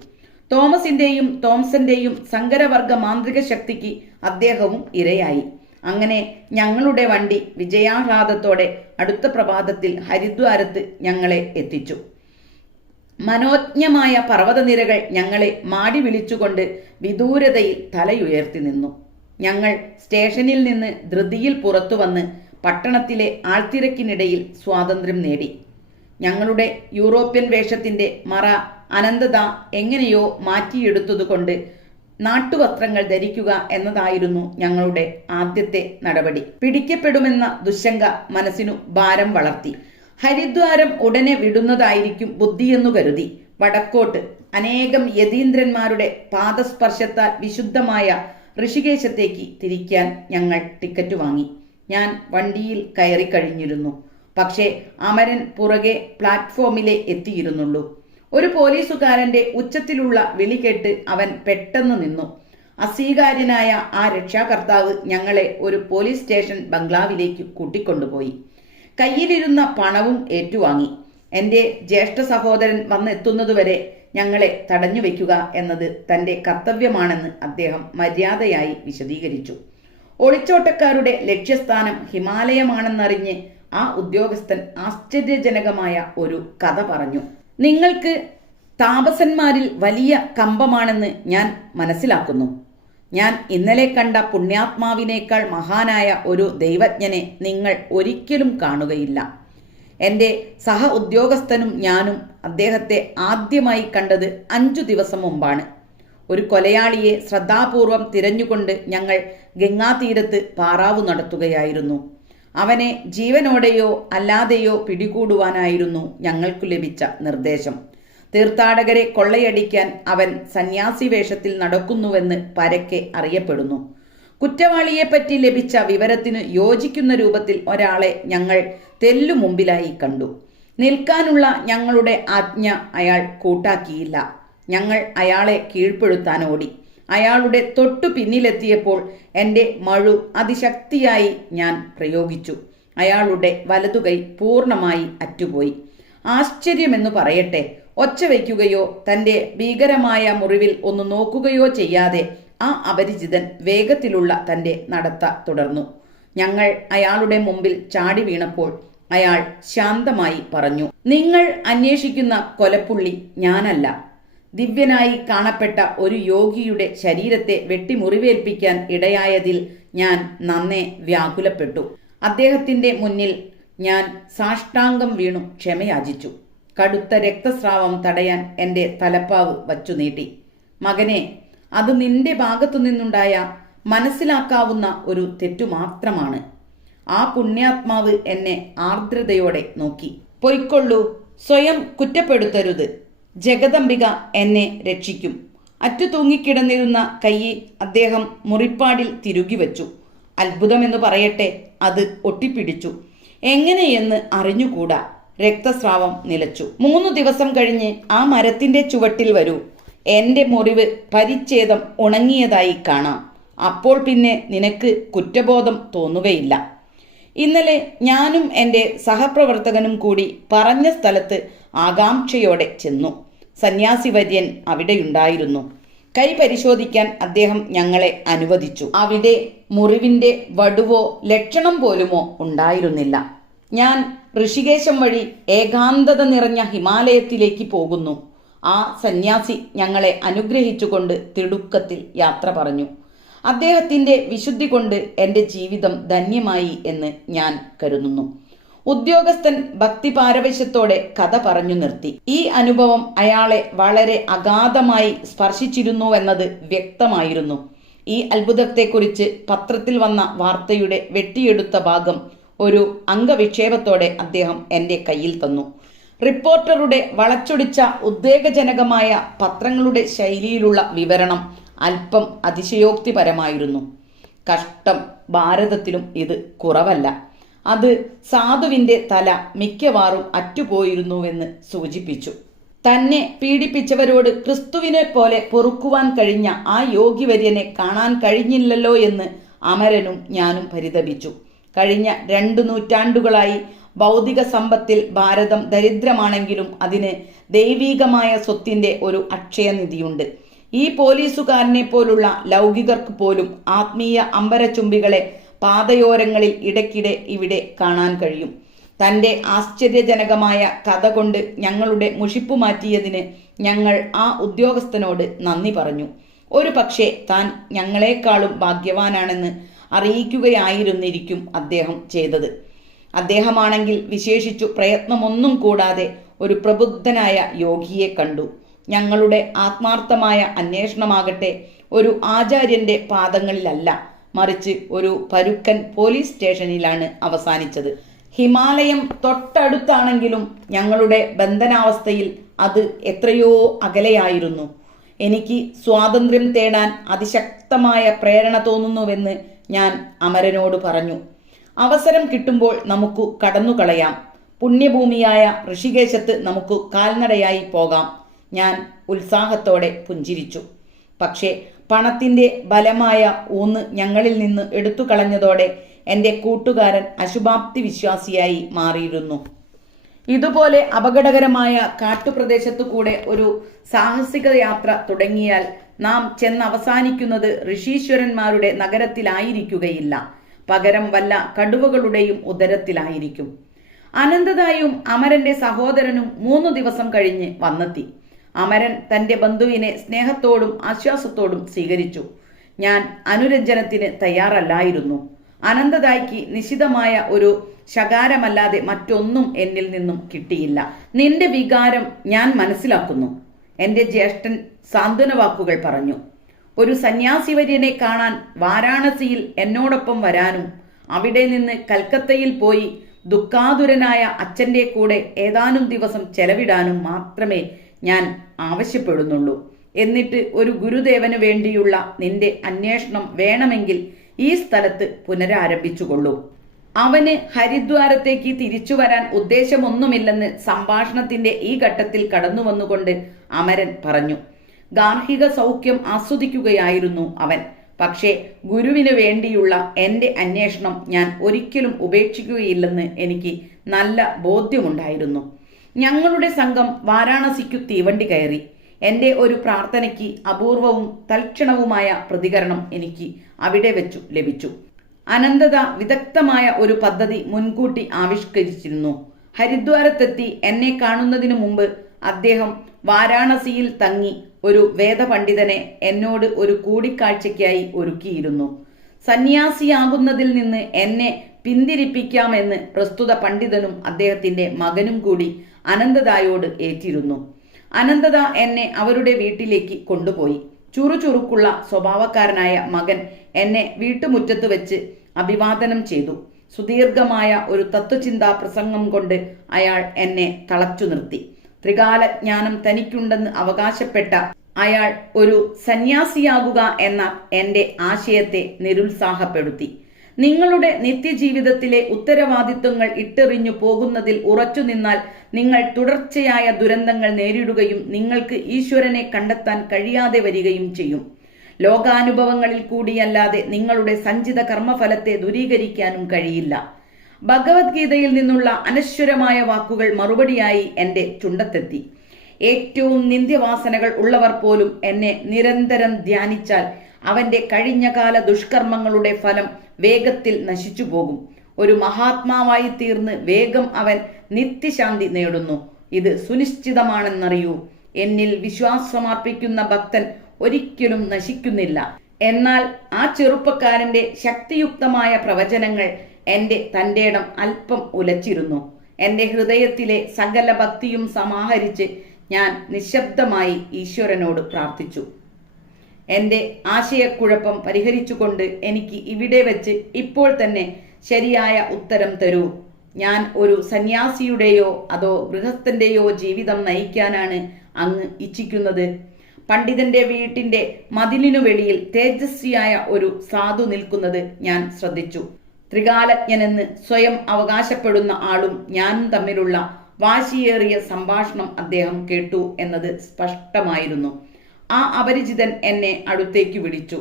തോമസിന്റെയും തോംസന്റെയും സങ്കരവർഗ മാന്ത്രിക ശക്തിക്ക് അദ്ദേഹവും ഇരയായി. അങ്ങനെ ഞങ്ങളുടെ വണ്ടി വിജയാഹ്ലാദത്തോടെ അടുത്ത പ്രഭാതത്തിൽ ഹരിദ്വാരത്ത് ഞങ്ങളെ എത്തിച്ചു. മനോജ്ഞമായ പർവ്വതനിരകൾ ഞങ്ങളെ മാടി വിളിച്ചുകൊണ്ട് വിദൂരതയിൽ തലയുയർത്തി നിന്നു. ഞങ്ങൾ സ്റ്റേഷനിൽ നിന്ന് ധൃതിയിൽ പുറത്തു വന്ന് പട്ടണത്തിലെ ആൾത്തിരക്കിനിടയിൽ സ്വാതന്ത്ര്യം നേടി. ഞങ്ങളുടെ യൂറോപ്യൻ വേഷത്തിന്റെ മറ അനന്തത എങ്ങനെയോ മാറ്റിയെടുത്തതുകൊണ്ട് നാട്ടുവസ്ത്രങ്ങൾ ധരിക്കുക എന്നതായിരുന്നു ഞങ്ങളുടെ ആദ്യത്തെ നടപടി. പിടിക്കപ്പെടുമെന്ന ദുശ്ശങ്ക മനസ്സിനു ഭാരം വളർത്തി. ഹരിദ്വാരം ഉടനെ വിടുന്നതായിരിക്കും ബുദ്ധിയെന്നു കരുതി വടക്കോട്ട് അനേകം യതീന്ദ്രന്മാരുടെ പാദസ്പർശത്താൽ വിശുദ്ധമായ ഋഷികേശത്തേക്ക് തിരിക്കാൻ ഞങ്ങൾ ടിക്കറ്റ് വാങ്ങി. ഞാൻ വണ്ടിയിൽ കയറി കഴിഞ്ഞിരുന്നു. പക്ഷേ അമരൻ പുറകെ പ്ലാറ്റ്ഫോമിലെ എത്തിയിരുന്നുള്ളൂ. ഒരു പോലീസുകാരന്റെ ഉച്ചത്തിലുള്ള വിളി കേട്ട് അവൻ പെട്ടെന്ന് നിന്നു. അസ്വീകാര്യനായ ആ രക്ഷാകർത്താവ് ഞങ്ങളെ ഒരു പോലീസ് സ്റ്റേഷൻ ബംഗ്ലാവിലേക്ക് കൂട്ടിക്കൊണ്ടുപോയി. കയ്യിലിരുന്ന പണവും ഏറ്റുവാങ്ങി. എൻ്റെ ജ്യേഷ്ഠ സഹോദരൻ വന്നെത്തുന്നതുവരെ ഞങ്ങളെ തടഞ്ഞു വയ്ക്കുക എന്നത് തൻ്റെ കർത്തവ്യമാണെന്ന് അദ്ദേഹം മര്യാദയായി വിശദീകരിച്ചു. ഒളിച്ചോട്ടക്കാരുടെ ലക്ഷ്യസ്ഥാനം ഹിമാലയമാണെന്നറിഞ്ഞ് ആ ഉദ്യോഗസ്ഥൻ ആശ്ചര്യജനകമായ ഒരു കഥ പറഞ്ഞു. നിങ്ങൾക്ക് താപസന്മാരിൽ വലിയ കമ്പമാണെന്ന് ഞാൻ മനസ്സിലാക്കുന്നു. ഞാൻ ഇന്നലെ കണ്ട പുണ്യാത്മാവിനേക്കാൾ മഹാനായ ഒരു ദൈവജ്ഞനെ നിങ്ങൾ ഒരിക്കലും കാണുകയില്ല. എൻ്റെ സഹ ഉദ്യോഗസ്ഥനും ഞാനും അദ്ദേഹത്തെ ആദ്യമായി കണ്ടത് 5 ദിവസം മുമ്പാണ്. ഒരു കൊലയാളിയെ ശ്രദ്ധാപൂർവം തിരഞ്ഞുകൊണ്ട് ഞങ്ങൾ ഗംഗാതീരത്ത് പാറാവു നടത്തുകയായിരുന്നു. അവനെ ജീവനോടെയോ അല്ലാതെയോ പിടികൂടുവാനായിരുന്നു ഞങ്ങൾക്കു ലഭിച്ച നിർദ്ദേശം. തീർത്ഥാടകരെ കൊള്ളയടിക്കാൻ അവൻ സന്യാസി വേഷത്തിൽ നടക്കുന്നുവെന്ന് പരക്കെ അറിയപ്പെടുന്നു. കുറ്റവാളിയെപ്പറ്റി ലഭിച്ച വിവരത്തിന് യോജിക്കുന്ന രൂപത്തിൽ ഒരാളെ ഞങ്ങൾ തെല്ലു മുമ്പിലായി കണ്ടു. നിൽക്കാനുള്ള ഞങ്ങളുടെ ആജ്ഞ അയാൾ കൂട്ടാക്കിയില്ല. ഞങ്ങൾ അയാളെ കീഴ്പ്പെടുത്താൻ ഓടി. അയാളുടെ തൊട്ടു പിന്നിലെത്തിയപ്പോൾ എൻ്റെ മഴു അതിശക്തിയായി ഞാൻ പ്രയോഗിച്ചു. അയാളുടെ വലതുകൈ പൂർണ്ണമായി അറ്റുപോയി. ആശ്ചര്യമെന്നു പറയട്ടെ, ഒച്ച വയ്ക്കുകയോ തൻ്റെ ഭീകരമായ മുറിവിൽ ഒന്ന് നോക്കുകയോ ചെയ്യാതെ ആ അപരിചിതൻ വേഗത്തിലുള്ള തൻ്റെ നടത്ത തുടർന്നു. ഞങ്ങൾ അയാളുടെ മുമ്പിൽ ചാടി വീണപ്പോൾ അയാൾ ശാന്തമായി പറഞ്ഞു, നിങ്ങൾ അന്വേഷിക്കുന്ന കൊലപ്പുള്ളി ഞാനല്ല. ദിവ്യനായി കാണപ്പെട്ട ഒരു യോഗിയുടെ ശരീരത്തെ വെട്ടിമുറിവേൽപ്പിക്കാൻ ഇടയായതിൽ ഞാൻ നന്നേ വ്യാകുലപ്പെട്ടു. അദ്ദേഹത്തിൻ്റെ മുന്നിൽ ഞാൻ സാഷ്ടാംഗം വീണു ക്ഷമയാചിച്ചു. കടുത്ത രക്തസ്രാവം തടയാൻ എൻ്റെ തലപ്പാവ് വച്ചു നീട്ടി. മകനെ, അത് നിന്റെ ഭാഗത്തു നിന്നുണ്ടായ മനസ്സിലാക്കാവുന്ന ഒരു തെറ്റു മാത്രമാണ്. ആ പുണ്യാത്മാവ് എന്നെ ആർദ്രതയോടെ നോക്കി. പൊയ്ക്കൊള്ളൂ, സ്വയം കുറ്റപ്പെടുത്തരുത്. ജഗദംബിക എന്നെ രക്ഷിക്കും. അറ്റു തൂങ്ങിക്കിടന്നിരുന്ന കൈ അദ്ദേഹം മുറിപ്പാടിൽ തിരുകി വച്ചു. അത്ഭുതമെന്ന് പറയട്ടെ, അത് ഒട്ടിപ്പിടിച്ചു. എങ്ങനെയെന്ന് അറിഞ്ഞുകൂടാ. രക്തസ്രാവം നിലച്ചു. 3 ദിവസം കഴിഞ്ഞ് ആ മരത്തിന്റെ ചുവട്ടിൽ വരൂ. എൻ്റെ മുറിവ് പരിച്ഛേദം ഉണങ്ങിയതായി കാണാം. അപ്പോൾ പിന്നെ നിനക്ക് കുറ്റബോധം തോന്നുകയില്ല. ഇന്നലെ ഞാനും എൻ്റെ സഹപ്രവർത്തകനും കൂടി പറഞ്ഞ സ്ഥലത്ത് ആകാംക്ഷയോടെ ചെന്നു. സന്യാസി വര്യൻ അവിടെയുണ്ടായിരുന്നു. കൈ പരിശോധിക്കാൻ അദ്ദേഹം ഞങ്ങളെ അനുവദിച്ചു. അവിടെ മുറിവിൻ്റെ വടുവോ ലക്ഷണം പോലുമോ ഉണ്ടായിരുന്നില്ല. ഞാൻ ഋഷികേശം വഴി ഏകാന്തത നിറഞ്ഞ ഹിമാലയത്തിലേക്ക് പോകുന്നു. ആ സന്യാസി ഞങ്ങളെ അനുഗ്രഹിച്ചുകൊണ്ട് തിടുക്കത്തിൽ യാത്ര പറഞ്ഞു. അദ്ദേഹത്തിൻ്റെ വിശുദ്ധി കൊണ്ട് എൻ്റെ ജീവിതം ധന്യമായി എന്ന് ഞാൻ കരുതുന്നു. ഉദ്യോഗസ്ഥൻ ഭക്തിപാരവശ്യത്തോടെ കഥ പറഞ്ഞു നിർത്തി. ഈ അനുഭവം അയാളെ വളരെ അഗാധമായി സ്പർശിച്ചിരുന്നുവെന്നത് വ്യക്തമായിരുന്നു. ഈ അത്ഭുതത്തെക്കുറിച്ച് പത്രത്തിൽ വന്ന വാർത്തയുടെ വെട്ടിയെടുത്ത ഭാഗം ഒരു അംഗവിക്ഷേപത്തോടെ അദ്ദേഹം എൻ്റെ കയ്യിൽ തന്നു. റിപ്പോർട്ടറുടെ വളച്ചൊടിച്ച ഉദ്വേഗജനകമായ പത്രങ്ങളുടെ ശൈലിയിലുള്ള വിവരണം അല്പം അതിശയോക്തിപരമായിരുന്നു. കഷ്ടം, ഭാരതത്തിലും ഇത് കുറവല്ല. അത് സാധുവിന്റെ തല മിക്കവാറും അറ്റുപോയിരുന്നുവെന്ന് സൂചിപ്പിച്ചു. തന്നെ പീഡിപ്പിച്ചവരോട് ക്രിസ്തുവിനെ പോലെ പൊറുക്കുവാൻ കഴിഞ്ഞ ആ യോഗിവര്യനെ കാണാൻ കഴിഞ്ഞില്ലല്ലോ എന്ന് അമരനും ഞാനും പരിതപിച്ചു. കഴിഞ്ഞ 2 നൂറ്റാണ്ടുകളായി ഭൗതിക സമ്പത്തിൽ ഭാരതം ദരിദ്രമാണെങ്കിലും അതിന് ദൈവീകമായ സ്വത്തിന്റെ ഒരു അക്ഷയനിധിയുണ്ട്. ഈ പോലീസുകാരനെ പോലുള്ള ലൗകികർക്ക് പോലും ആത്മീയ അമ്പരചുംബികളെ പാതയോരങ്ങളിൽ ഇടയ്ക്കിടെ ഇവിടെ കാണാൻ കഴിയും. തൻ്റെ ആശ്ചര്യജനകമായ കഥ കൊണ്ട് ഞങ്ങളുടെ മുഷിപ്പു മാറ്റിയതിന് ഞങ്ങൾ ആ ഉദ്യോഗസ്ഥനോട് നന്ദി പറഞ്ഞു. ഒരു പക്ഷേ താൻ ഞങ്ങളെക്കാളും ഭാഗ്യവാനാണെന്ന് അറിയിക്കുകയായിരുന്നിരിക്കും അദ്ദേഹം ചെയ്തത്. അദ്ദേഹമാണെങ്കിൽ വിശേഷിച്ചു പ്രയത്നമൊന്നും കൂടാതെ ഒരു പ്രബുദ്ധനായ യോഗിയെ കണ്ടു. ഞങ്ങളുടെ ആത്മാർത്ഥമായ അന്വേഷണമാകട്ടെ ഒരു ആചാര്യന്റെ പാദങ്ങളിലല്ല, മറിച്ച് ഒരു പരുക്കൻ പോലീസ് സ്റ്റേഷനിലാണ് അവസാനിച്ചത്. ഹിമാലയം തൊട്ടടുത്താണെങ്കിലും ഞങ്ങളുടെ ബന്ധനാവസ്ഥയിൽ അത് എത്രയോ അകലെയായിരുന്നു. എനിക്ക് സ്വാതന്ത്ര്യം തേടാൻ അതിശക്തമായ പ്രേരണ തോന്നുന്നുവെന്ന് ഞാൻ അമരനോട് പറഞ്ഞു. അവസരം കിട്ടുമ്പോൾ നമുക്ക് കടന്നുകളയാം. പുണ്യഭൂമിയായ ഋഷികേശത്ത് നമുക്ക് കാൽനടയായി പോകാം. ഞാൻ ഉത്സാഹത്തോടെ പുഞ്ചിരിച്ചു. പക്ഷേ പണത്തിൻ്റെ ബലമായ ഊന്ന് ഞങ്ങളിൽ നിന്ന് എടുത്തു കളഞ്ഞതോടെ എൻ്റെ കൂട്ടുകാരൻ അശുഭാപ്തി വിശ്വാസിയായി മാറിയിരുന്നു. ഇതുപോലെ അപകടകരമായ കാട്ടുപ്രദേശത്തു കൂടെ ഒരു സാഹസിക യാത്ര തുടങ്ങിയാൽ നാം ചെന്നവസാനിക്കുന്നത് ഋഷീശ്വരന്മാരുടെ നഗരത്തിലായിരിക്കുകയില്ല, പകരം വല്ല കടുവകളുടെയും ഉദരത്തിലായിരിക്കും. അനന്തതായും അമരന്റെ സഹോദരനും 3 ദിവസം കഴിഞ്ഞ് വന്നെത്തി. അമരൻ തൻ്റെ ബന്ധുവിനെ സ്നേഹത്തോടും ആശ്വാസത്തോടും സ്വീകരിച്ചു. ഞാൻ അനുരഞ്ജനത്തിന് തയ്യാറല്ലായിരുന്നു. അനന്തതായ്ക്ക് നിശിതമായ ഒരു ശകാരമല്ലാതെ മറ്റൊന്നും എന്നിൽ നിന്നും കിട്ടിയില്ല. നിന്റെ വികാരം ഞാൻ മനസ്സിലാക്കുന്നു, എൻ്റെ ജ്യേഷ്ഠൻ സാന്ത്വന വാക്കുകൾ പറഞ്ഞു. ഒരു സന്യാസിവര്യനെ കാണാൻ വാരാണസിയിൽ എന്നോടൊപ്പം വരാനും അവിടെ നിന്ന് കൽക്കത്തയിൽ പോയി ദുഃഖാതുരനായ അച്ഛൻ്റെ കൂടെ ഏതാനും ദിവസം ചെലവിടാനും മാത്രമേ ഞാൻ ആവശ്യപ്പെടുന്നുള്ളൂ. എന്നിട്ട് ഒരു ഗുരുദേവന് വേണ്ടിയുള്ള നിന്റെ അന്വേഷണം വേണമെങ്കിൽ ഈ സ്ഥലത്ത് പുനരാരംഭിച്ചുകൊള്ളൂ. അവന് ഹരിദ്വാരത്തേക്ക് തിരിച്ചു വരാൻ ഉദ്ദേശമൊന്നുമില്ലെന്ന് സംഭാഷണത്തിന്റെ ഈ ഘട്ടത്തിൽ കടന്നു വന്നുകൊണ്ട് അമരൻ പറഞ്ഞു. ഗാർഹിക സൗഖ്യം ആസ്വദിക്കുകയായിരുന്നു അവൻ. പക്ഷേ ഗുരുവിന് വേണ്ടിയുള്ള എൻ്റെ അന്വേഷണം ഞാൻ ഒരിക്കലും ഉപേക്ഷിക്കുകയില്ലെന്ന് എനിക്ക് നല്ല ബോധ്യമുണ്ടായിരുന്നു. ഞങ്ങളുടെ സംഘം വാരാണസിക്കു തീവണ്ടി കയറി. എൻ്റെ ഒരു പ്രാർത്ഥനയ്ക്ക് അപൂർവവും തൽക്ഷണവുമായ പ്രതികരണം എനിക്ക് അവിടെ വെച്ചു ലഭിച്ചു. അനന്തത വിദഗ്ധമായ ഒരു പദ്ധതി മുൻകൂട്ടി ആവിഷ്കരിച്ചിരുന്നു. ഹരിദ്വാരത്തെത്തി എന്നെ കാണുന്നതിനു മുമ്പ് അദ്ദേഹം വാരാണസിയിൽ തങ്ങി ഒരു വേദപണ്ഡിതനെ എന്നോട് ഒരു കൂടിക്കാഴ്ചയ്ക്കായി ഒരുക്കിയിരുന്നു. സന്യാസിയാകുന്നതിൽ നിന്ന് എന്നെ പിന്തിരിപ്പിക്കാമെന്ന് പ്രസ്തുത പണ്ഡിതനും അദ്ദേഹത്തിന്റെ മകനും കൂടി അനന്തതായോട് ഏറ്റിരുന്നു. അനന്തത എന്നെ അവരുടെ വീട്ടിലേക്ക് കൊണ്ടുപോയി. ചുറുചുറുക്കുള്ള സ്വഭാവക്കാരനായ മകൻ എന്നെ വീട്ടുമുറ്റത്ത് വെച്ച് അഭിവാദനം ചെയ്തു. സുദീർഘമായ ഒരു തത്വചിന്താ പ്രസംഗം കൊണ്ട് അയാൾ എന്നെ തളച്ചു നിർത്തി. ത്രികാലജ്ഞാനം തനിക്കുണ്ടെന്ന് അവകാശപ്പെട്ട അയാൾ ഒരു സന്യാസിയാകുക എന്ന എൻ്റെ ആശയത്തെ നിരുത്സാഹപ്പെടുത്തി. നിങ്ങളുടെ നിത്യജീവിതത്തിലെ ഉത്തരവാദിത്വങ്ങൾ ഇട്ടെറിഞ്ഞു പോകുന്നതിൽ ഉറച്ചു നിന്നാൽ നിങ്ങൾ തുടർച്ചയായ ദുരന്തങ്ങൾ നേരിടുകയും നിങ്ങൾക്ക് ഈശ്വരനെ കണ്ടെത്താൻ കഴിയാതെ വരികയും ചെയ്യും. ലോകാനുഭവങ്ങളിൽ കൂടിയല്ലാതെ നിങ്ങളുടെ സഞ്ചിത കർമ്മഫലത്തെ ദൂരീകരിക്കാനും കഴിയില്ല. ഭഗവത്ഗീതയിൽ നിന്നുള്ള അനശ്വരമായ വാക്കുകൾ മറുപടിയായി എൻ്റെ ചുണ്ടത്തെത്തി. ഏറ്റവും നിന്ദ്യവാസനകൾ ഉള്ളവർ പോലും എന്നെ നിരന്തരം ധ്യാനിച്ചാൽ അവന്റെ കഴിഞ്ഞകാല ദുഷ്കർമ്മങ്ങളുടെ ഫലം വേഗത്തിൽ നശിച്ചു പോകും. ഒരു മഹാത്മാവായി തീർന്ന് വേഗം അവൻ നിത്യശാന്തി നേടുന്നു. ഇത് സുനിശ്ചിതമാണെന്നറിയൂ. എന്നിൽ വിശ്വാസമർപ്പിക്കുന്ന ഭക്തൻ ഒരിക്കലും നശിക്കുന്നില്ല. എന്നാൽ ആ ചെറുപ്പക്കാരന്റെ ശക്തിയുക്തമായ പ്രവചനങ്ങൾ എൻ്റെ തൻ്റെടം അല്പം ഉലച്ചിരുന്നു. എൻ്റെ ഹൃദയത്തിലെ സകല ഭക്തിയും സമാഹരിച്ച് ഞാൻ നിശബ്ദമായി ഈശ്വരനോട് പ്രാർത്ഥിച്ചു. എൻ്റെ ആശയക്കുഴപ്പം പരിഹരിച്ചുകൊണ്ട് എനിക്ക് ഇവിടെ വെച്ച് ഇപ്പോൾ തന്നെ ശരിയായ ഉത്തരം തരൂ. ഞാൻ ഒരു സന്യാസിയുടെയോ അതോ ഗൃഹസ്ഥന്റെയോ ജീവിതം നയിക്കാനാണ് അങ്ങ് ഇച്ഛിക്കുന്നത്? പണ്ഡിതന്റെ വീട്ടിന്റെ മതിലിനു വെളിയിൽ തേജസ്വിയായ ഒരു സാധു നിൽക്കുന്നത് ഞാൻ ശ്രദ്ധിച്ചു. ത്രികാലജ്ഞനെന്ന് സ്വയം അവകാശപ്പെടുന്ന ആളും ഞാനും തമ്മിലുള്ള വാശിയേറിയ സംഭാഷണം അദ്ദേഹം കേട്ടു എന്നത് സ്പഷ്ടമായിരുന്നു. ആ അപരിചിതൻ എന്നെ അടുത്തേക്ക് വിളിച്ചു.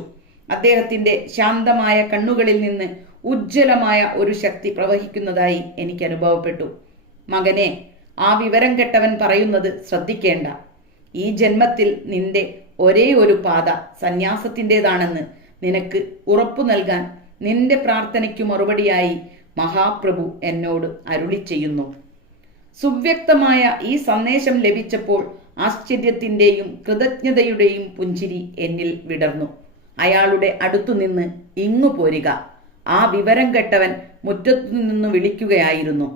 അദ്ദേഹത്തിന്റെ ശാന്തമായ കണ്ണുകളിൽ നിന്ന് ഉജ്ജ്വലമായ ഒരു ശക്തി പ്രവഹിക്കുന്നതായി എനിക്ക് അനുഭവപ്പെട്ടു. മകനെ, ആ വിവരം കെട്ടവൻ പറയുന്നത് ശ്രദ്ധിക്കേണ്ട. ഈ ജന്മത്തിൽ നിന്റെ ഒരേ ഒരു പാത സന്യാസത്തിൻ്റെതാണെന്ന് നിനക്ക് ഉറപ്പു നൽകാൻ നിന്റെ പ്രാർത്ഥനയ്ക്കു മറുപടിയായി മഹാപ്രഭു എന്നോട് അരുളി ചെയ്യുന്നു. സുവ്യക്തമായ ഈ സന്ദേശം ലഭിച്ചപ്പോൾ ആശ്ചര്യത്തിൻ്റെയും കൃതജ്ഞതയുടെയും പുഞ്ചിരി എന്നിൽ വിടർന്നു. അയാളുടെ അടുത്തുനിന്ന് ഇങ്ങു പോരുക, ആ വിവരം കെട്ടവൻ മുറ്റത്തു നിന്ന് വിളിക്കുകയായിരുന്നു.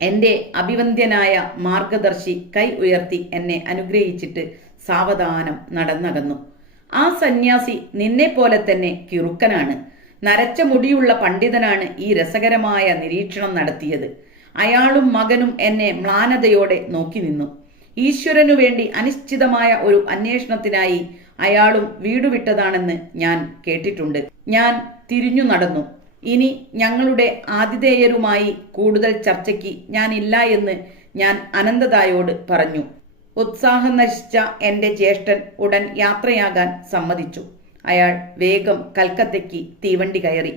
എൻ്റെ അഭിവന്ദ്യനായ മാർഗദർശി കൈ ഉയർത്തി എന്നെ അനുഗ്രഹിച്ചിട്ട് സാവധാനം നടന്നകന്നു. ആ സന്യാസി നിന്നെപ്പോലെ തന്നെ കിറുക്കനാണ്. നരച്ച മുടിയുള്ള പണ്ഡിതനാണ് ഈ രസകരമായ നിരീക്ഷണം നടത്തിയത്. അയാളും മകനും എന്നെ മ്ലാനതയോടെ നോക്കി നിന്നു. ഈശ്വരനു വേണ്ടി അനിശ്ചിതമായ ഒരു അന്വേഷണത്തിനായി അയാളും വീടുവിട്ടതാണെന്ന് ഞാൻ കേട്ടിട്ടുണ്ട്. ഞാൻ തിരിഞ്ഞു നടന്നു. ഇനി ഞങ്ങളുടെ ആതിഥേയരുമായി കൂടുതൽ ചർച്ചയ്ക്ക് ഞാനില്ല എന്ന് ഞാൻ അനന്തതായോട് പറഞ്ഞു. ഉത്സാഹം നശിച്ച എൻ്റെ ജ്യേഷ്ഠൻ ഉടൻ യാത്രയാകാൻ സമ്മതിച്ചു. അയാൾ വേഗം കൽക്കത്തയ്ക്ക് തീവണ്ടി കയറി.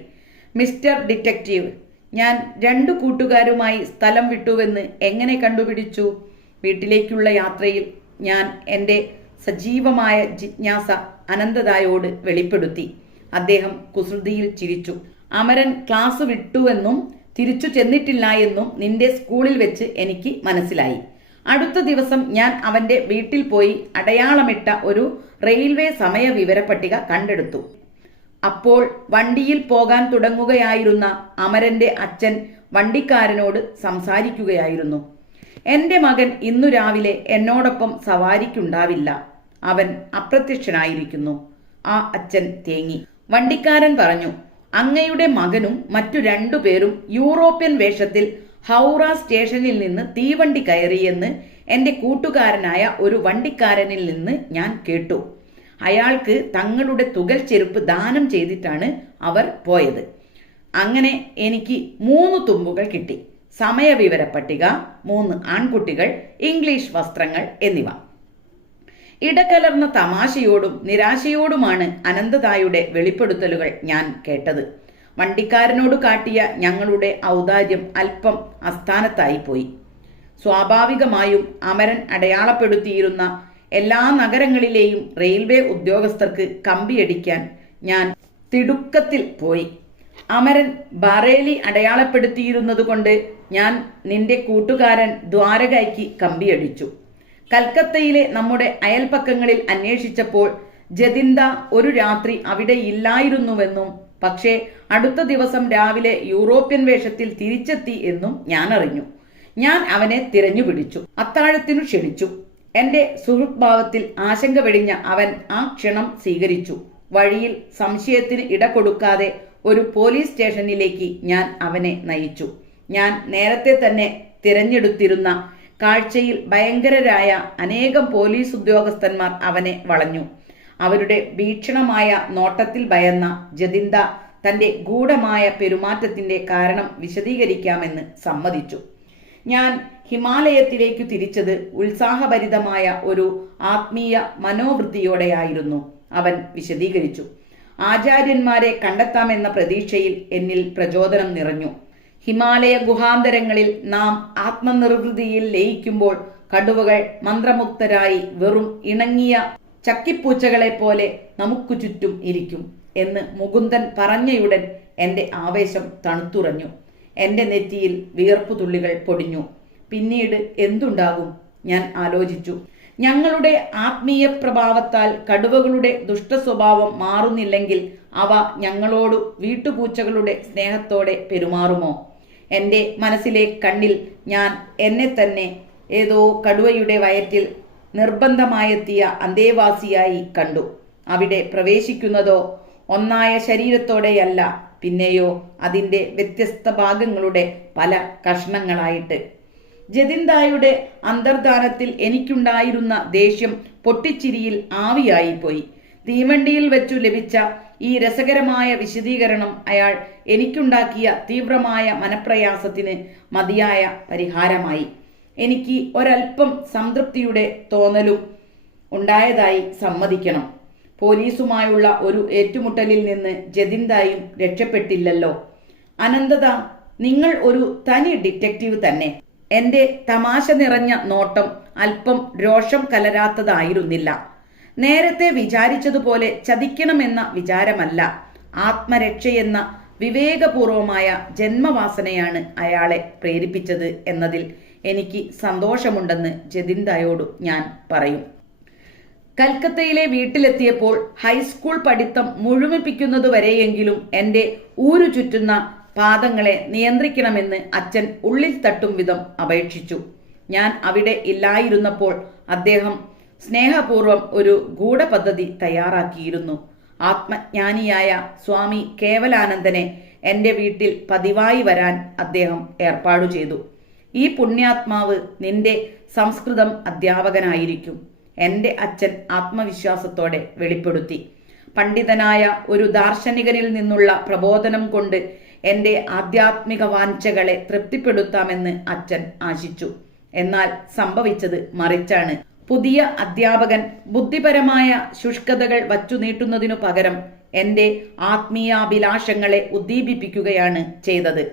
മിസ്റ്റർ ഡിറ്റക്റ്റീവ്, ഞാൻ 2 കൂട്ടുകാരുമായി സ്ഥലം വിട്ടുവെന്ന് എങ്ങനെ കണ്ടുപിടിച്ചു? വീട്ടിലേക്കുള്ള യാത്രയിൽ ഞാൻ എൻ്റെ സജീവമായ ജിജ്ഞാസ അനന്തതായോട് വെളിപ്പെടുത്തി. അദ്ദേഹം കുസൃതിയിൽ ചിരിച്ചു. അമരൻ ക്ലാസ് വിട്ടുവെന്നും തിരിച്ചു ചെന്നിട്ടില്ല എന്നും നിന്റെ സ്കൂളിൽ വെച്ച് എനിക്ക് മനസ്സിലായി. അടുത്ത ദിവസം ഞാൻ അവന്റെ വീട്ടിൽ പോയി അടയാളമിട്ട ഒരു റെയിൽവേ സമയ വിവരപ്പട്ടിക കണ്ടെടുത്തു. അപ്പോൾ വണ്ടിയിൽ പോകാൻ തുടങ്ങുകയായിരുന്ന അമരന്റെ അച്ഛൻ വണ്ടിക്കാരനോട് സംസാരിക്കുകയായിരുന്നു. എൻ്റെ മകൻ ഇന്നു രാവിലെ എന്നോടൊപ്പം സവാരിക്കുണ്ടാവില്ല. അവൻ അപ്രത്യക്ഷനായിരിക്കുന്നു. ആ അച്ഛൻ തേങ്ങി. വണ്ടിക്കാരൻ പറഞ്ഞു, അങ്ങയുടെ മകനും മറ്റു 2 പേരും യൂറോപ്യൻ വേഷത്തിൽ ഹൗറ സ്റ്റേഷനിൽ നിന്ന് തീവണ്ടി കയറിയെന്ന് എൻ്റെ കൂട്ടുകാരനായ ഒരു വണ്ടിക്കാരനിൽ നിന്ന് ഞാൻ കേട്ടു. അയാൾക്ക് തങ്ങളുടെ തുകൽ ചെരുപ്പ് ദാനം ചെയ്തിട്ടാണ് അവർ പോയത്. അങ്ങനെ എനിക്ക് 3 തുമ്പുകൾ കിട്ടി. സമയവിവരപ്പട്ടിക, 3 ആൺകുട്ടികൾ, ഇംഗ്ലീഷ് വസ്ത്രങ്ങൾ എന്നിവ. ഇടകലർന്ന തമാശയോടും നിരാശയോടുമാണ് അനന്തതായുടെ വെളിപ്പെടുത്തലുകൾ ഞാൻ കേട്ടത്. വണ്ടിക്കാരനോട് കാട്ടിയ ഞങ്ങളുടെ ഔദാര്യം അല്പം അസ്ഥാനത്തായിപ്പോയി. സ്വാഭാവികമായും അമരൻ അടയാളപ്പെടുത്തിയിരുന്ന എല്ലാ നഗരങ്ങളിലെയും റെയിൽവേ ഉദ്യോഗസ്ഥർക്ക് കമ്പിയടിക്കാൻ ഞാൻ തിടുക്കത്തിൽ പോയി. അമരൻ ബറേലി അടയാളപ്പെടുത്തിയിരുന്നതുകൊണ്ട് ഞാൻ നിന്റെ കൂട്ടുകാരൻ ദ്വാരകയ്ക്ക് കമ്പിയടിച്ചു. കൽക്കത്തയിലെ നമ്മുടെ അയൽപ്പക്കങ്ങളിൽ അന്വേഷിച്ചപ്പോൾ ജതിന്ദ ഒരു രാത്രി അവിടെ ഇല്ലായിരുന്നുവെന്നും പക്ഷേ അടുത്ത ദിവസം രാവിലെ യൂറോപ്യൻ വേഷത്തിൽ തിരിച്ചെത്തി എന്നും ഞാൻ അറിഞ്ഞു. ഞാൻ അവനെ തിരഞ്ഞുപിടിച്ചു, അത്താഴത്തിനു ക്ഷണിച്ചു. എൻ്റെ സുഹൃത്ഭാവത്തിൽ ആശങ്ക വെടിഞ്ഞ അവൻ ആ ക്ഷണം സ്വീകരിച്ചു. വഴിയിൽ സംശയത്തിന് ഇട കൊടുക്കാതെ ഒരു പോലീസ് സ്റ്റേഷനിലേക്ക് ഞാൻ അവനെ നയിച്ചു. ഞാൻ നേരത്തെ തന്നെ തിരഞ്ഞെടുത്തിരുന്ന കാഴ്ചയിൽ ഭയങ്കരരായ അനേകം പോലീസ് ഉദ്യോഗസ്ഥന്മാർ അവനെ വളഞ്ഞു. അവരുടെ ഭീഷണമായ നോട്ടത്തിൽ ഭയന്ന ജതിന്ദ തൻ്റെ ഗൂഢമായ പെരുമാറ്റത്തിൻ്റെ കാരണം വിശദീകരിക്കാമെന്ന് സമ്മതിച്ചു. ഞാൻ ഹിമാലയത്തിലേക്കു തിരിച്ചത് ഉത്സാഹഭരിതമായ ഒരു ആത്മീയ മനോവൃത്തിയോടെയായിരുന്നു. അവൻ വിശദീകരിച്ചു. ആചാര്യന്മാരെ കണ്ടെത്താമെന്ന പ്രതീക്ഷയിൽ എന്നിൽ പ്രചോദനം നിറഞ്ഞു. ഹിമാലയ ഗുഹാന്തരങ്ങളിൽ നാം ആത്മനിർവൃതിയിൽ ലയിക്കുമ്പോൾ കടുവകൾ മന്ത്രമുക്തരായി വെറും ഇണങ്ങിയ ചക്കിപ്പൂച്ചകളെ പോലെ നമുക്കു ചുറ്റും ഇരിക്കും എന്ന് മുകുന്ദൻ പറഞ്ഞയുടൻ എൻ്റെ ആവേശം തണുത്തുറഞ്ഞു. എൻ്റെ നെറ്റിയിൽ വിയർപ്പുതുള്ളികൾ പൊടിഞ്ഞു. പിന്നീട് എന്തുണ്ടാകും? ഞാൻ ആലോചിച്ചു. ഞങ്ങളുടെ ആത്മീയ പ്രഭാവത്താൽ കടുവകളുടെ ദുഷ്ടസ്വഭാവം മാറുന്നില്ലെങ്കിൽ അവ ഞങ്ങളോട് വീട്ടുപൂച്ചകളുടെ സ്നേഹത്തോടെ പെരുമാറുമോ? എൻ്റെ മനസ്സിലെ കണ്ണിൽ ഞാൻ എന്നെ തന്നെ ഏതോ കടുവയുടെ വയറ്റിൽ നിർബന്ധമായെത്തിയ അന്തേവാസിയായി കണ്ടു. അവിടെ പ്രവേശിക്കുന്നതോ ഒന്നായ ശരീരത്തോടെയല്ല, പിന്നെയോ അതിൻ്റെ വ്യത്യസ്ത ഭാഗങ്ങളുടെ പല കഷ്ണങ്ങളായിട്ട്. ജതിന്ദായുടെ അന്തർധാനത്തിൽ എനിക്കുണ്ടായിരുന്ന ദേഷ്യം പൊട്ടിച്ചിരിയിൽ ആവിയായിപ്പോയി. തീവണ്ടിയിൽ വെച്ചു ലഭിച്ച ഈ രസകരമായ വിശദീകരണം അയാൾ എനിക്കുണ്ടാക്കിയ തീവ്രമായ മനപ്രയാസത്തിന് മതിയായ പരിഹാരമായി. എനിക്ക് ഒരൽപ്പം സംതൃപ്തിയുടെ തോന്നലും ഉണ്ടായതായി സമ്മതിക്കണം. പോലീസുമായുള്ള ഒരു ഏറ്റുമുട്ടലിൽ നിന്ന് ജതിന്തായും രക്ഷപ്പെട്ടില്ലല്ലോ. അനന്തത, നിങ്ങൾ ഒരു തനി ഡിറ്റക്റ്റീവ് തന്നെ. എന്റെ തമാശ നിറഞ്ഞ നോട്ടം അല്പം രോഷം കലരാത്തതായിരുന്നില്ല. നേരത്തെ വിചാരിച്ചതുപോലെ ചതിക്കണമെന്ന വിചാരമല്ല, ആത്മരക്ഷയെന്ന വിവേകപൂർവമായ ജന്മവാസനയാണ് അയാളെ പ്രേരിപ്പിച്ചത് എന്നതിൽ എനിക്ക് സന്തോഷമുണ്ടെന്ന് ജതിന്തായോട് ഞാൻ പറയും. കൽക്കത്തയിലെ വീട്ടിലെത്തിയപ്പോൾ ഹൈസ്കൂൾ പഠിത്തം മുഴുമിപ്പിക്കുന്നതുവരെയെങ്കിലും എൻ്റെ ഊരു ചുറ്റുന്ന പാദങ്ങളെ നിയന്ത്രിക്കണമെന്ന് അച്ഛൻ ഉള്ളിൽ തട്ടും വിധം അപേക്ഷിച്ചു. ഞാൻ അവിടെ ഇല്ലായിരുന്നപ്പോൾ അദ്ദേഹം സ്നേഹപൂർവം ഒരു ഗൂഢപദ്ധതി തയ്യാറാക്കിയിരുന്നു. ആത്മജ്ഞാനിയായ സ്വാമി കേവലാനന്ദനെ എൻ്റെ വീട്ടിൽ പതിവായി വരാൻ അദ്ദേഹം ഏർപ്പാടു ചെയ്തു. ഈ പുണ്യാത്മാവ് നിന്റെ സംസ്കൃതം അധ്യാപകനായിരിക്കും, എൻ്റെ അച്ഛൻ ആത്മവിശ്വാസത്തോടെ വെളിപ്പെടുത്തി. പണ്ഡിതനായ ഒരു ദാർശനികനിൽ നിന്നുള്ള പ്രബോധനം കൊണ്ട് എൻ്റെ ആധ്യാത്മിക വാഞ്ചകളെ തൃപ്തിപ്പെടുത്താമെന്ന് അച്ഛൻ ആശിച്ചു. എന്നാൽ സംഭവിച്ചത് മറിച്ചാണ്. പുതിയ അധ്യാപകൻ ബുദ്ധിപരമായ ശുഷ്കതകൾ വച്ചു നീട്ടുന്നതിനു പകരം എൻ്റെ ആത്മീയാഭിലാഷങ്ങളെ ഉദ്ദീപിപ്പിക്കുകയാണ് ചെയ്തത്.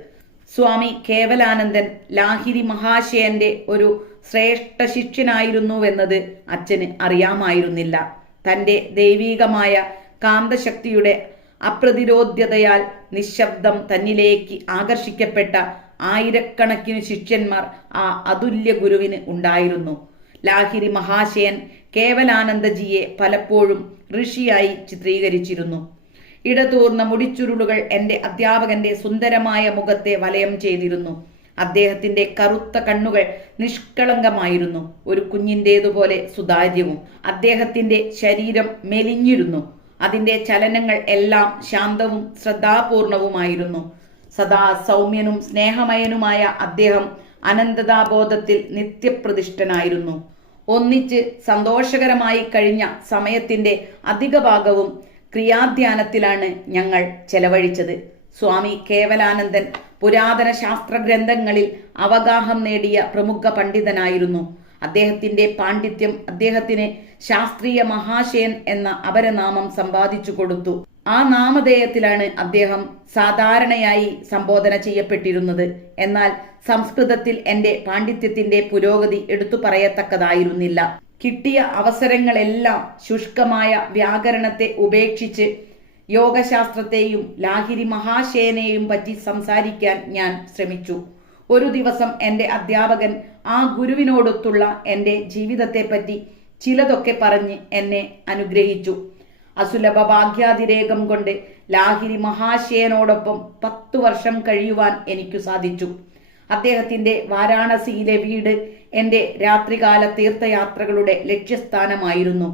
സ്വാമി കേവലാനന്ദൻ ലാഹിരി മഹാശയന്റെ ഒരു ശ്രേഷ്ഠ ശിഷ്യനായിരുന്നുവെന്നത് അച്ഛന് അറിയാമായിരുന്നില്ല. തൻ്റെ ദൈവീകമായ കാന്തശക്തിയുടെ അപ്രതിരോധ്യതയാൽ നിശബ്ദം തന്നിലേക്ക് ആകർഷിക്കപ്പെട്ട ആയിരക്കണക്കിന് ശിഷ്യന്മാർ ആ അതുല്യ ഗുരുവിന് ഉണ്ടായിരുന്നു. ലാഹിരി മഹാശയൻ കേവലാനന്ദജിയെ പലപ്പോഴും ഋഷിയായി ചിത്രീകരിച്ചിരുന്നു. ഇടതൂർന്ന മുടിച്ചുരുളുകൾ എൻ്റെ അധ്യാപകന്റെ സുന്ദരമായ മുഖത്തെ വലയം ചെയ്തിരുന്നു. അദ്ദേഹത്തിന്റെ കറുത്ത കണ്ണുകൾ നിഷ്കളങ്കമായിരുന്നു, ഒരു കുഞ്ഞിൻ്റേതുപോലെ സുതാര്യവും. അദ്ദേഹത്തിന്റെ ശരീരം മെലിഞ്ഞിരുന്നു, അതിൻ്റെ ചലനങ്ങൾ എല്ലാം ശാന്തവും ശ്രദ്ധാപൂർണവുമായിരുന്നു. സദാ സൗമ്യനും സ്നേഹമയനുമായ അദ്ദേഹം അനന്തതാബോധത്തിൽ നിത്യപ്രതിഷ്ഠനായിരുന്നു. ഒന്നിച്ച് സന്തോഷകരമായി കഴിഞ്ഞ സമയത്തിന്റെ അധിക ഭാഗവും ക്രിയാധ്യാനത്തിലാണ് ഞങ്ങൾ ചെലവഴിച്ചത്. സ്വാമി കേവലാനന്ദൻ പുരാതന ശാസ്ത്രഗ്രന്ഥങ്ങളിൽ അവഗാഹം നേടിയ പ്രമുഖ പണ്ഡിതനായിരുന്നു. അദ്ദേഹത്തിന്റെ പാണ്ഡിത്യം അദ്ദേഹത്തിന് ശാസ്ത്രീയ മഹാശയൻ എന്ന അപരനാമം സമ്പാദിച്ചു കൊടുത്തു. ആ നാമധേയത്തിലാണ് അദ്ദേഹം സാധാരണയായി സംബോധന ചെയ്യപ്പെട്ടിരുന്നത്. എന്നാൽ സംസ്കൃതത്തിൽ എൻ്റെ പാണ്ഡിത്യത്തിന്റെ പുരോഗതി എടുത്തു പറയത്തക്കതായിരുന്നില്ല. കിട്ടിയ അവസരങ്ങളെല്ലാം ശുഷ്കമായ വ്യാകരണത്തെ ഉപേക്ഷിച്ച് യോഗശാസ്ത്രത്തെയും ലാഹിരി മഹാശയനെയും പറ്റി സംസാരിക്കാൻ ഞാൻ ശ്രമിച്ചു. ഒരു ദിവസം എൻ്റെ അധ്യാപകൻ ആ ഗുരുവിനോടൊത്തുള്ള എൻ്റെ ജീവിതത്തെപ്പറ്റി ചിലതൊക്കെ പറഞ്ഞ് എന്നെ അനുഗ്രഹിച്ചു. അസുലഭ ഭാഗ്യാതിരേകം കൊണ്ട് ലാഹിരി മഹാശയനോടൊപ്പം 10 വർഷം കഴിയുവാൻ എനിക്കു സാധിച്ചു. അദ്ദേഹത്തിന്റെ വാരാണസിയിലെ വീട് എൻ്റെ രാത്രികാല തീർത്ഥയാത്രകളുടെ ലക്ഷ്യസ്ഥാനമായിരുന്നു.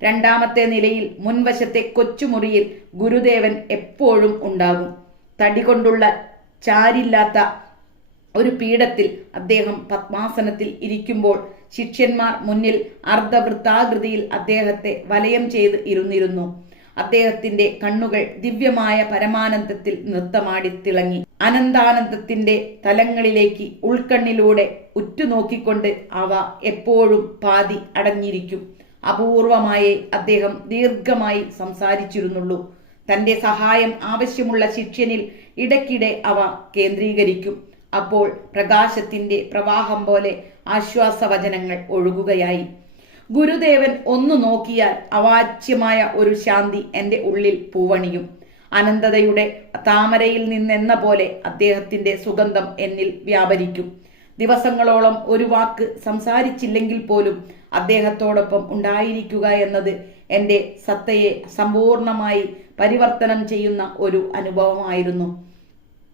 2ാമത്തെ നിലയിൽ മുൻവശത്തെ കൊച്ചുമുറിയിൽ ഗുരുദേവൻ എപ്പോഴും ഉണ്ടാകും. തടി കൊണ്ടുള്ള ചാരില്ലാത്ത ഒരു പീഠത്തിൽ അദ്ദേഹം പത്മാസനത്തിൽ ഇരിക്കുമ്പോൾ ശിഷ്യന്മാർ മുന്നിൽ അർദ്ധവൃത്താകൃതിയിൽ അദ്ദേഹത്തെ വലയം ചെയ്ത് ഇരുന്നിരുന്നു. അദ്ദേഹത്തിന്റെ കണ്ണുകൾ ദിവ്യമായ പരമാനന്ദത്തിൽ നൃത്തമാടി തിളങ്ങി. അനന്താനന്ദത്തിന്റെ തലങ്ങളിലേക്ക് ഉൾക്കണ്ണിലൂടെ ഉറ്റുനോക്കിക്കൊണ്ട് അവ എപ്പോഴും പാതി അടഞ്ഞിരിക്കും. അപൂർവമായേ അദ്ദേഹം ദീർഘമായി സംസാരിച്ചിരുന്നുള്ളൂ. തന്റെ സഹായം ആവശ്യമുള്ള ശിഷ്യനിൽ ഇടയ്ക്കിടെ അവ കേന്ദ്രീകരിക്കും. അപ്പോൾ പ്രകാശത്തിന്റെ പ്രവാഹം പോലെ ആശ്വാസവചനങ്ങൾ ഒഴുകുകയായി. ഗുരുദേവൻ ഒന്നു നോക്കിയാൽ അവാച്യമായ ഒരു ശാന്തി എൻ്റെ ഉള്ളിൽ പൂവണിയും. അനന്തതയുടെ താമരയിൽ നിന്നെന്ന പോലെ അദ്ദേഹത്തിന്റെ സുഗന്ധം എന്നിൽ വ്യാപരിക്കും. ദിവസങ്ങളോളം ഒരു വാക്ക് സംസാരിച്ചില്ലെങ്കിൽ പോലും അദ്ദേഹത്തോടൊപ്പം ഉണ്ടായിരിക്കുക എന്നത് എൻ്റെ സത്തയെ സമ്പൂർണമായി പരിവർത്തനം ചെയ്യുന്ന ഒരു അനുഭവമായിരുന്നു.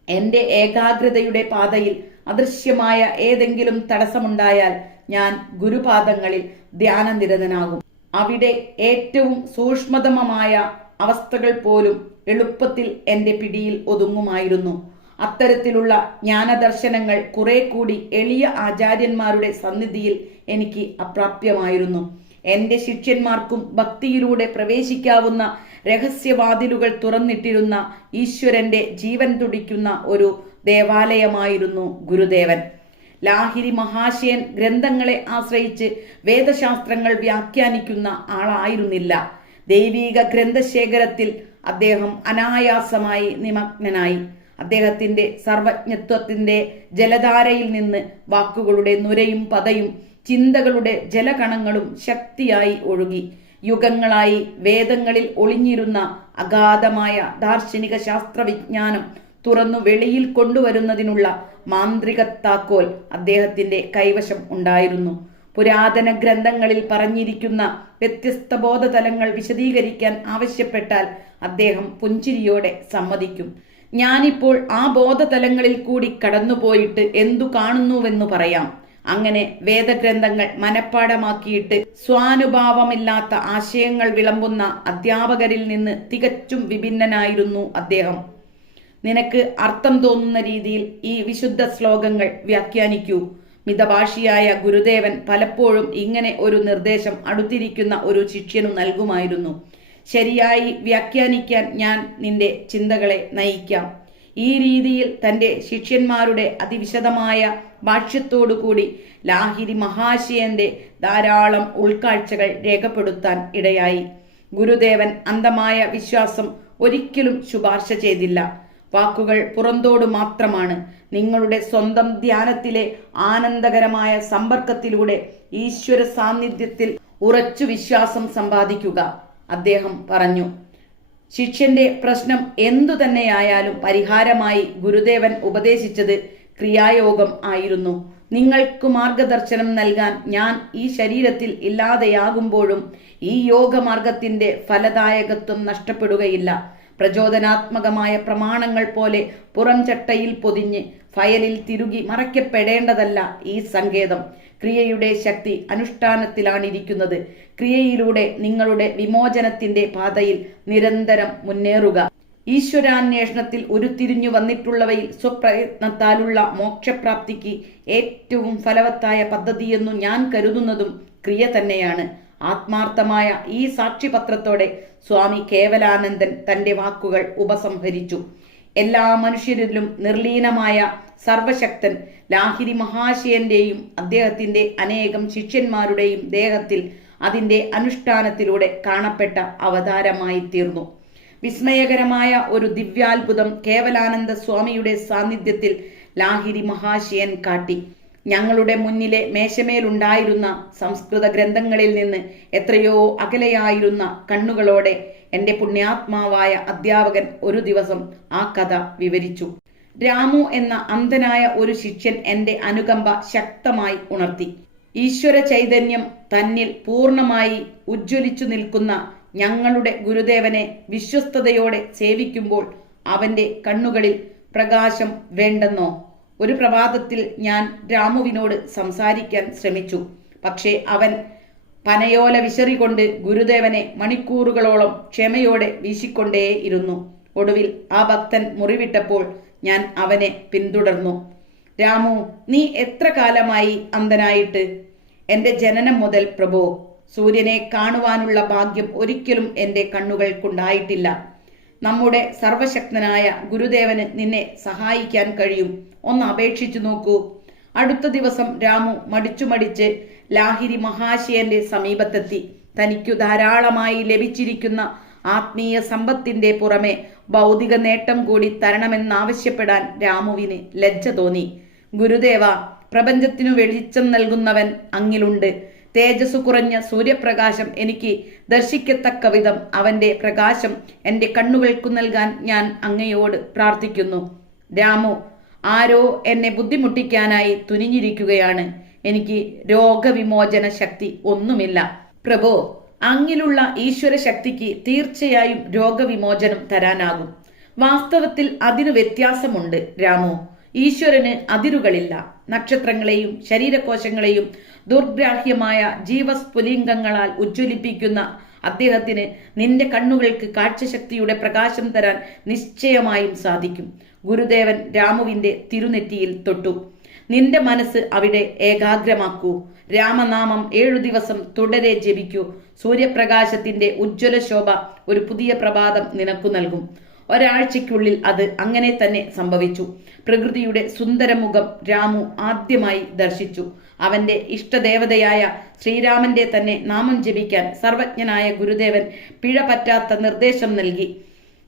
എൻ്റെ ഏകാഗ്രതയുടെ പാതയിൽ അദൃശ്യമായ ഏതെങ്കിലും തടസ്സമുണ്ടായാൽ ഞാൻ ഗുരുപാദങ്ങളിൽ ധ്യാനനിരതനാകും. അവിടെ ഏറ്റവും സൂക്ഷ്മതമമായ അവസ്ഥകൾ പോലും എളുപ്പത്തിൽ എൻ്റെ പിടിയിൽ ഒതുങ്ങുമായിരുന്നു. അത്തരത്തിലുള്ള ജ്ഞാനദർശനങ്ങൾ കുറെ കൂടി എളിയ ആചാര്യന്മാരുടെ സന്നിധിയിൽ എനിക്ക് അപ്രാപ്യമായിരുന്നു. എൻ്റെ ശിഷ്യന്മാർക്കും ഭക്തിയിലൂടെ പ്രവേശിക്കാവുന്ന രഹസ്യവാതിലുകൾ തുറന്നിട്ടിരുന്ന ഈശ്വരന്റെ ജീവൻ തുടിക്കുന്ന ഒരു ദേവാലയമായിരുന്നു ഗുരുദേവൻ. ലാഹിരി മഹാശയൻ ഗ്രന്ഥങ്ങളെ ആശ്രയിച്ച് വേദശാസ്ത്രങ്ങൾ വ്യാഖ്യാനിക്കുന്ന ആളായിരുന്നില്ല. ദൈവീക ഗ്രന്ഥശേഖരത്തിൽ അദ്ദേഹം അനായാസമായി നിമഗ്നനായി. അദ്ദേഹത്തിന്റെ സർവജ്ഞത്വത്തിന്റെ ജലധാരയിൽ നിന്ന് വാക്കുകളുടെ നുരയും പതയും ചിന്തകളുടെ ജലകണങ്ങളും ശക്തിയായി ഒഴുകി. യുഗങ്ങളായി വേദങ്ങളിൽ ഒളിഞ്ഞിരുന്ന അഗാധമായ ദാർശനിക ശാസ്ത്രവിജ്ഞാനം തുറന്നു വെളിയിൽ കൊണ്ടുവരുന്നതിനുള്ള മാന്ത്രിക താക്കോൽ അദ്ദേഹത്തിന്റെ കൈവശം ഉണ്ടായിരുന്നു. പുരാതന ഗ്രന്ഥങ്ങളിൽ പറഞ്ഞിരിക്കുന്ന വ്യത്യസ്ത ബോധതലങ്ങൾ വിശദീകരിക്കാൻ ആവശ്യപ്പെട്ടാൽ അദ്ദേഹം പുഞ്ചിരിയോടെ സമ്മതിക്കും. ഞാനിപ്പോൾ ആ ബോധതലങ്ങളിൽ കൂടി കടന്നുപോയിട്ട് എന്തു കാണുന്നുവെന്നു പറയാം. അങ്ങനെ വേദഗ്രന്ഥങ്ങൾ മനഃപ്പാടമാക്കിയിട്ട് സ്വാനുഭാവമില്ലാത്ത ആശയങ്ങൾ വിളമ്പുന്ന അധ്യാപകരിൽ നിന്ന് തികച്ചും വിഭിന്നനായിരുന്നു അദ്ദേഹം. നിനക്ക് അർത്ഥം തോന്നുന്ന രീതിയിൽ ഈ വിശുദ്ധ ശ്ലോകങ്ങൾ വ്യാഖ്യാനിക്കൂ. മിതഭാഷിയായ ഗുരുദേവൻ പലപ്പോഴും ഇങ്ങനെ ഒരു നിർദ്ദേശം അടുത്തിരിക്കുന്ന ഒരു ശിഷ്യനു നൽകുമായിരുന്നു. ശരിയായി വ്യാഖ്യാനിക്കാൻ ഞാൻ നിന്റെ ചിന്തകളെ നയിക്കാം. ഈ രീതിയിൽ തൻ്റെ ശിഷ്യന്മാരുടെ അതിവിശദമായ ഭാഷ്യത്തോടുകൂടി ലാഹിരി മഹാശയന്റെ ധാരാളം ഉൾക്കാഴ്ചകൾ രേഖപ്പെടുത്താൻ ഇടയായി. ഗുരുദേവൻ അന്ധമായ വിശ്വാസം ഒരിക്കലും ശുപാർശ ചെയ്തില്ല. വാക്കുകൾ പുറന്തോട് മാത്രമാണ്. നിങ്ങളുടെ സ്വന്തം ധ്യാനത്തിലെ ആനന്ദകരമായ സമ്പർക്കത്തിലൂടെ ഈശ്വര സാന്നിധ്യത്തിൽ ഉറച്ചു വിശ്വാസം സമ്പാദിക്കുക, അദ്ദേഹം പറഞ്ഞു. ശിഷ്യന്റെ പ്രശ്നം എന്തു തന്നെയായാലും പരിഹാരമായി ഗുരുദേവൻ ഉപദേശിച്ചത് ക്രിയായോഗം ആയിരുന്നു. നിങ്ങൾക്ക് മാർഗദർശനം നൽകാൻ ഞാൻ ഈ ശരീരത്തിൽ ഇല്ലാതെയാകുമ്പോഴും ഈ യോഗമാർഗത്തിന്റെ ഫലദായകത്വം നഷ്ടപ്പെടുകയില്ല. പ്രചോദനാത്മകമായ പ്രമാണങ്ങൾ പോലെ പുറംചട്ടയിൽ പൊതിഞ്ഞ് ഫയലിൽ തിരുകി മറയ്ക്കപ്പെടേണ്ടതല്ല ഈ സങ്കേതം. ക്രിയയുടെ ശക്തി അനുഷ്ഠാനത്തിലാണിരിക്കുന്നത്. ക്രിയയിലൂടെ നിങ്ങളുടെ വിമോചനത്തിന്റെ പാതയിൽ നിരന്തരം മുന്നേറുക. ഈശ്വരാന്വേഷണത്തിൽ ഉരുത്തിരിഞ്ഞു വന്നിട്ടുള്ളവയിൽ സ്വപ്രയത്നത്താലുള്ള മോക്ഷപ്രാപ്തിക്ക് ഏറ്റവും ഫലവത്തായ പദ്ധതിയെന്നു ഞാൻ കരുതുന്നതും ക്രിയ തന്നെയാണ്. ആത്മാർത്ഥമായ ഈ സാക്ഷിപത്രത്തോടെ സ്വാമി കേവലാനന്ദൻ തന്റെ വാക്കുകൾ ഉപസംഹരിച്ചു. എല്ലാ മനുഷ്യരിലും നിർലീനമായ സർവശക്തൻ ലാഹിരി മഹാശയന്റെയും അദ്ദേഹത്തിന്റെ അനേകം ശിഷ്യന്മാരുടെയും ദേഹത്തിൽ അതിന്റെ അനുഷ്ഠാനത്തിലൂടെ കാണപ്പെട്ട അവതാരമായി തീർന്നു. വിസ്മയകരമായ ഒരു ദിവ്യാത്ഭുതം കേവലാനന്ദ സ്വാമിയുടെ സാന്നിധ്യത്തിൽ ലാഹിരി മഹാശയൻ കാട്ടി. ഞങ്ങളുടെ മുന്നിലെ മേശമേലുണ്ടായിരുന്ന സംസ്കൃത ഗ്രന്ഥങ്ങളിൽ നിന്ന് എത്രയോ അകലെയായിരുന്ന കണ്ണുകളോടെ എൻ്റെ പുണ്യാത്മാവായ അധ്യാപകൻ ഒരു ദിവസം ആ കഥ വിവരിച്ചു. രാമു എന്ന അന്ധനായ ഒരു ശിഷ്യൻ എൻ്റെ അനുകമ്പ ശക്തമായി ഉണർത്തി. ഈശ്വര ചൈതന്യം തന്നിൽ പൂർണ്ണമായി ഉജ്ജ്വലിച്ചു നിൽക്കുന്ന ഞങ്ങളുടെ ഗുരുദേവനെ വിശ്വസ്തയോടെ സേവിക്കുമ്പോൾ അവൻ്റെ കണ്ണുകളിൽ പ്രകാശം വേണ്ടെന്നോ? ഒരു പ്രഭാതത്തിൽ ഞാൻ രാമുവിനോട് സംസാരിക്കാൻ ശ്രമിച്ചു. പക്ഷേ അവൻ പനയോല വിശറികൊണ്ട് ഗുരുദേവനെ മണിക്കൂറുകളോളം ക്ഷമയോടെ വീശിക്കൊണ്ടേയിരുന്നു. ഒടുവിൽ ആ ഭക്തൻ മുറിവിട്ടപ്പോൾ ഞാൻ അവനെ പിന്തുടർന്നു. രാമു, നീ എത്ര കാലമായി അന്ധനായിട്ട്? എൻ്റെ ജനനം മുതൽ പ്രഭോ. സൂര്യനെ കാണുവാനുള്ള ഭാഗ്യം ഒരിക്കലും എൻ്റെ കണ്ണുകൾക്കുണ്ടായിട്ടില്ല. നമ്മുടെ സർവശക്തനായ ഗുരുദേവന് നിന്നെ സഹായിക്കാൻ കഴിയും. ഒന്ന് അപേക്ഷിച്ചു നോക്കൂ. അടുത്ത ദിവസം രാമു മടിച്ച് ലാഹിരി മഹാശയന്റെ സമീപത്തെത്തി. തനിക്കു ധാരാളമായി ലഭിച്ചിരിക്കുന്ന ആത്മീയ സമ്പത്തിന്റെ പുറമെ ഭൗതിക നേട്ടം കൂടി തരണമെന്നാവശ്യപ്പെടാൻ രാമുവിന് ലജ്ജ തോന്നി. ഗുരുദേവ, പ്രപഞ്ചത്തിനു വെളിച്ചം നൽകുന്നവൻ അങ്ങിലുണ്ട്. തേജസ്സു കുറഞ്ഞ സൂര്യപ്രകാശം എനിക്ക് ദർശിക്കത്തക്ക വിധം അവന്റെ പ്രകാശം എൻ്റെ കണ്ണുകൾക്കു നൽകാൻ ഞാൻ അങ്ങയോട് പ്രാർത്ഥിക്കുന്നു. രാമു, ആരോ എന്നെ ബുദ്ധിമുട്ടിക്കാനായി തുനിഞ്ഞിരിക്കുകയാണ്. എനിക്ക് രോഗവിമോചന ശക്തി ഒന്നുമില്ല. പ്രഭോ, അങ്ങിലുള്ള ഈശ്വര ശക്തിക്ക് തീർച്ചയായും രോഗവിമോചനം തരാനാകും. വാസ്തവത്തിൽ അതിന് വ്യത്യാസമുണ്ട് രാമു. ഈശ്വരന് അതിരുകളില്ല. നക്ഷത്രങ്ങളെയും ശരീരകോശങ്ങളെയും ദുർഗ്രാഹ്യമായ ജീവസ്ഫുലിംഗങ്ങളാൽ ഉജ്ജ്വലിപ്പിക്കുന്ന അദ്ദേഹത്തിന് നിന്റെ കണ്ണുകൾക്ക് കാഴ്ചശക്തിയുടെ പ്രകാശം തരാൻ നിശ്ചയമായും സാധിക്കും. ഗുരുദേവൻ രാമുവിന്റെ തിരുനെറ്റിയിൽ തൊട്ടു. നിന്റെ മനസ്സ് അവിടെ ഏകാഗ്രമാക്കൂ. രാമനാമം 7 ദിവസം തുടരെ ജപിക്കൂ. സൂര്യപ്രകാശത്തിന്റെ ഉജ്ജ്വല ശോഭ ഒരു പുതിയ പ്രഭാതം നിനക്കു നൽകും. ഒരാഴ്ചയ്ക്കുള്ളിൽ അത് അങ്ങനെ തന്നെ സംഭവിച്ചു. പ്രകൃതിയുടെ സുന്ദരമുഖം രാമു ആദ്യമായി ദർശിച്ചു. അവന്റെ ഇഷ്ടദേവതയായ ശ്രീരാമന്റെ തന്നെ നാമം ജപിക്കാൻ സർവജ്ഞനായ ഗുരുദേവൻ പിഴ പറ്റാത്ത നിർദ്ദേശം നൽകി.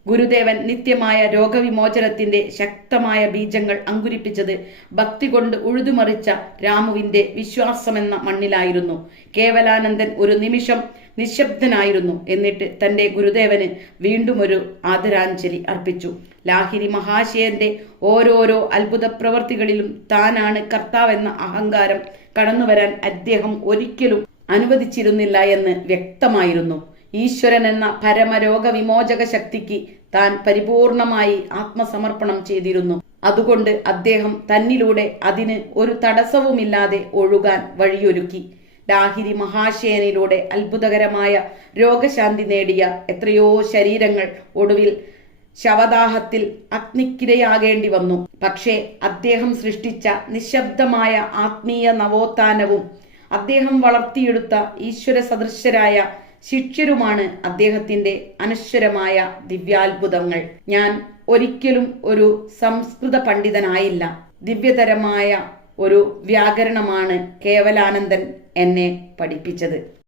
ഗുരുദേവൻ നിത്യമായ രോഗവിമോചനത്തിന്റെ ശക്തമായ ബീജങ്ങൾ അങ്കുരിപ്പിച്ചത് ഭക്തി കൊണ്ട് ഉഴുതുമറിച്ച രാമുവിന്റെ വിശ്വാസമെന്ന മണ്ണിലായിരുന്നു. കേവലാനന്ദൻ ഒരു നിമിഷം നിശബ്ദനായിരുന്നു. എന്നിട്ട് തന്റെ ഗുരുദേവന് വീണ്ടും ഒരു ആദരാഞ്ജലി അർപ്പിച്ചു. ലാഹിരി മഹാശയന്റെ ഓരോരോ അത്ഭുത പ്രവൃത്തികളിലും താനാണ് കർത്താവെന്ന അഹങ്കാരം കടന്നുവരാൻ അദ്ദേഹം ഒരിക്കലും അനുവദിച്ചിരുന്നില്ല എന്ന് വ്യക്തമായിരുന്നു. ഈശ്വരൻ എന്ന പരമരോഗവിമോചക ശക്തിക്ക് താൻ പരിപൂർണമായി ആത്മസമർപ്പണം ചെയ്തിരുന്നു. അതുകൊണ്ട് അദ്ദേഹം തന്നിലൂടെ അതിന് ഒരു തടസ്സവുമില്ലാതെ ഒഴുകാൻ വഴിയൊരുക്കി. ലാഹിരി മഹാശയനിലൂടെ അത്ഭുതകരമായ രോഗശാന്തി നേടിയ എത്രയോ ശരീരങ്ങൾ ഒടുവിൽ ശവദാഹത്തിൽ അഗ്നിക്കിരയാകേണ്ടി വന്നു. പക്ഷേ അദ്ദേഹം സൃഷ്ടിച്ച നിശബ്ദമായ ആത്മീയ നവോത്ഥാനവും അദ്ദേഹം വളർത്തിയെടുത്ത ഈശ്വര സദൃശരായ ശിഷ്യരുമാണ് അദ്ദേഹത്തിന്റെ അനശ്വരമായ ദിവ്യാത്ഭുതങ്ങൾ. ഞാൻ ഒരിക്കലും ഒരു സംസ്കൃത പണ്ഡിതനായില്ല. ദിവ്യതരമായ ഒരു വ്യാകരണമാണ് കേവലാനന്ദൻ എന്നെ പഠിപ്പിച്ചത്.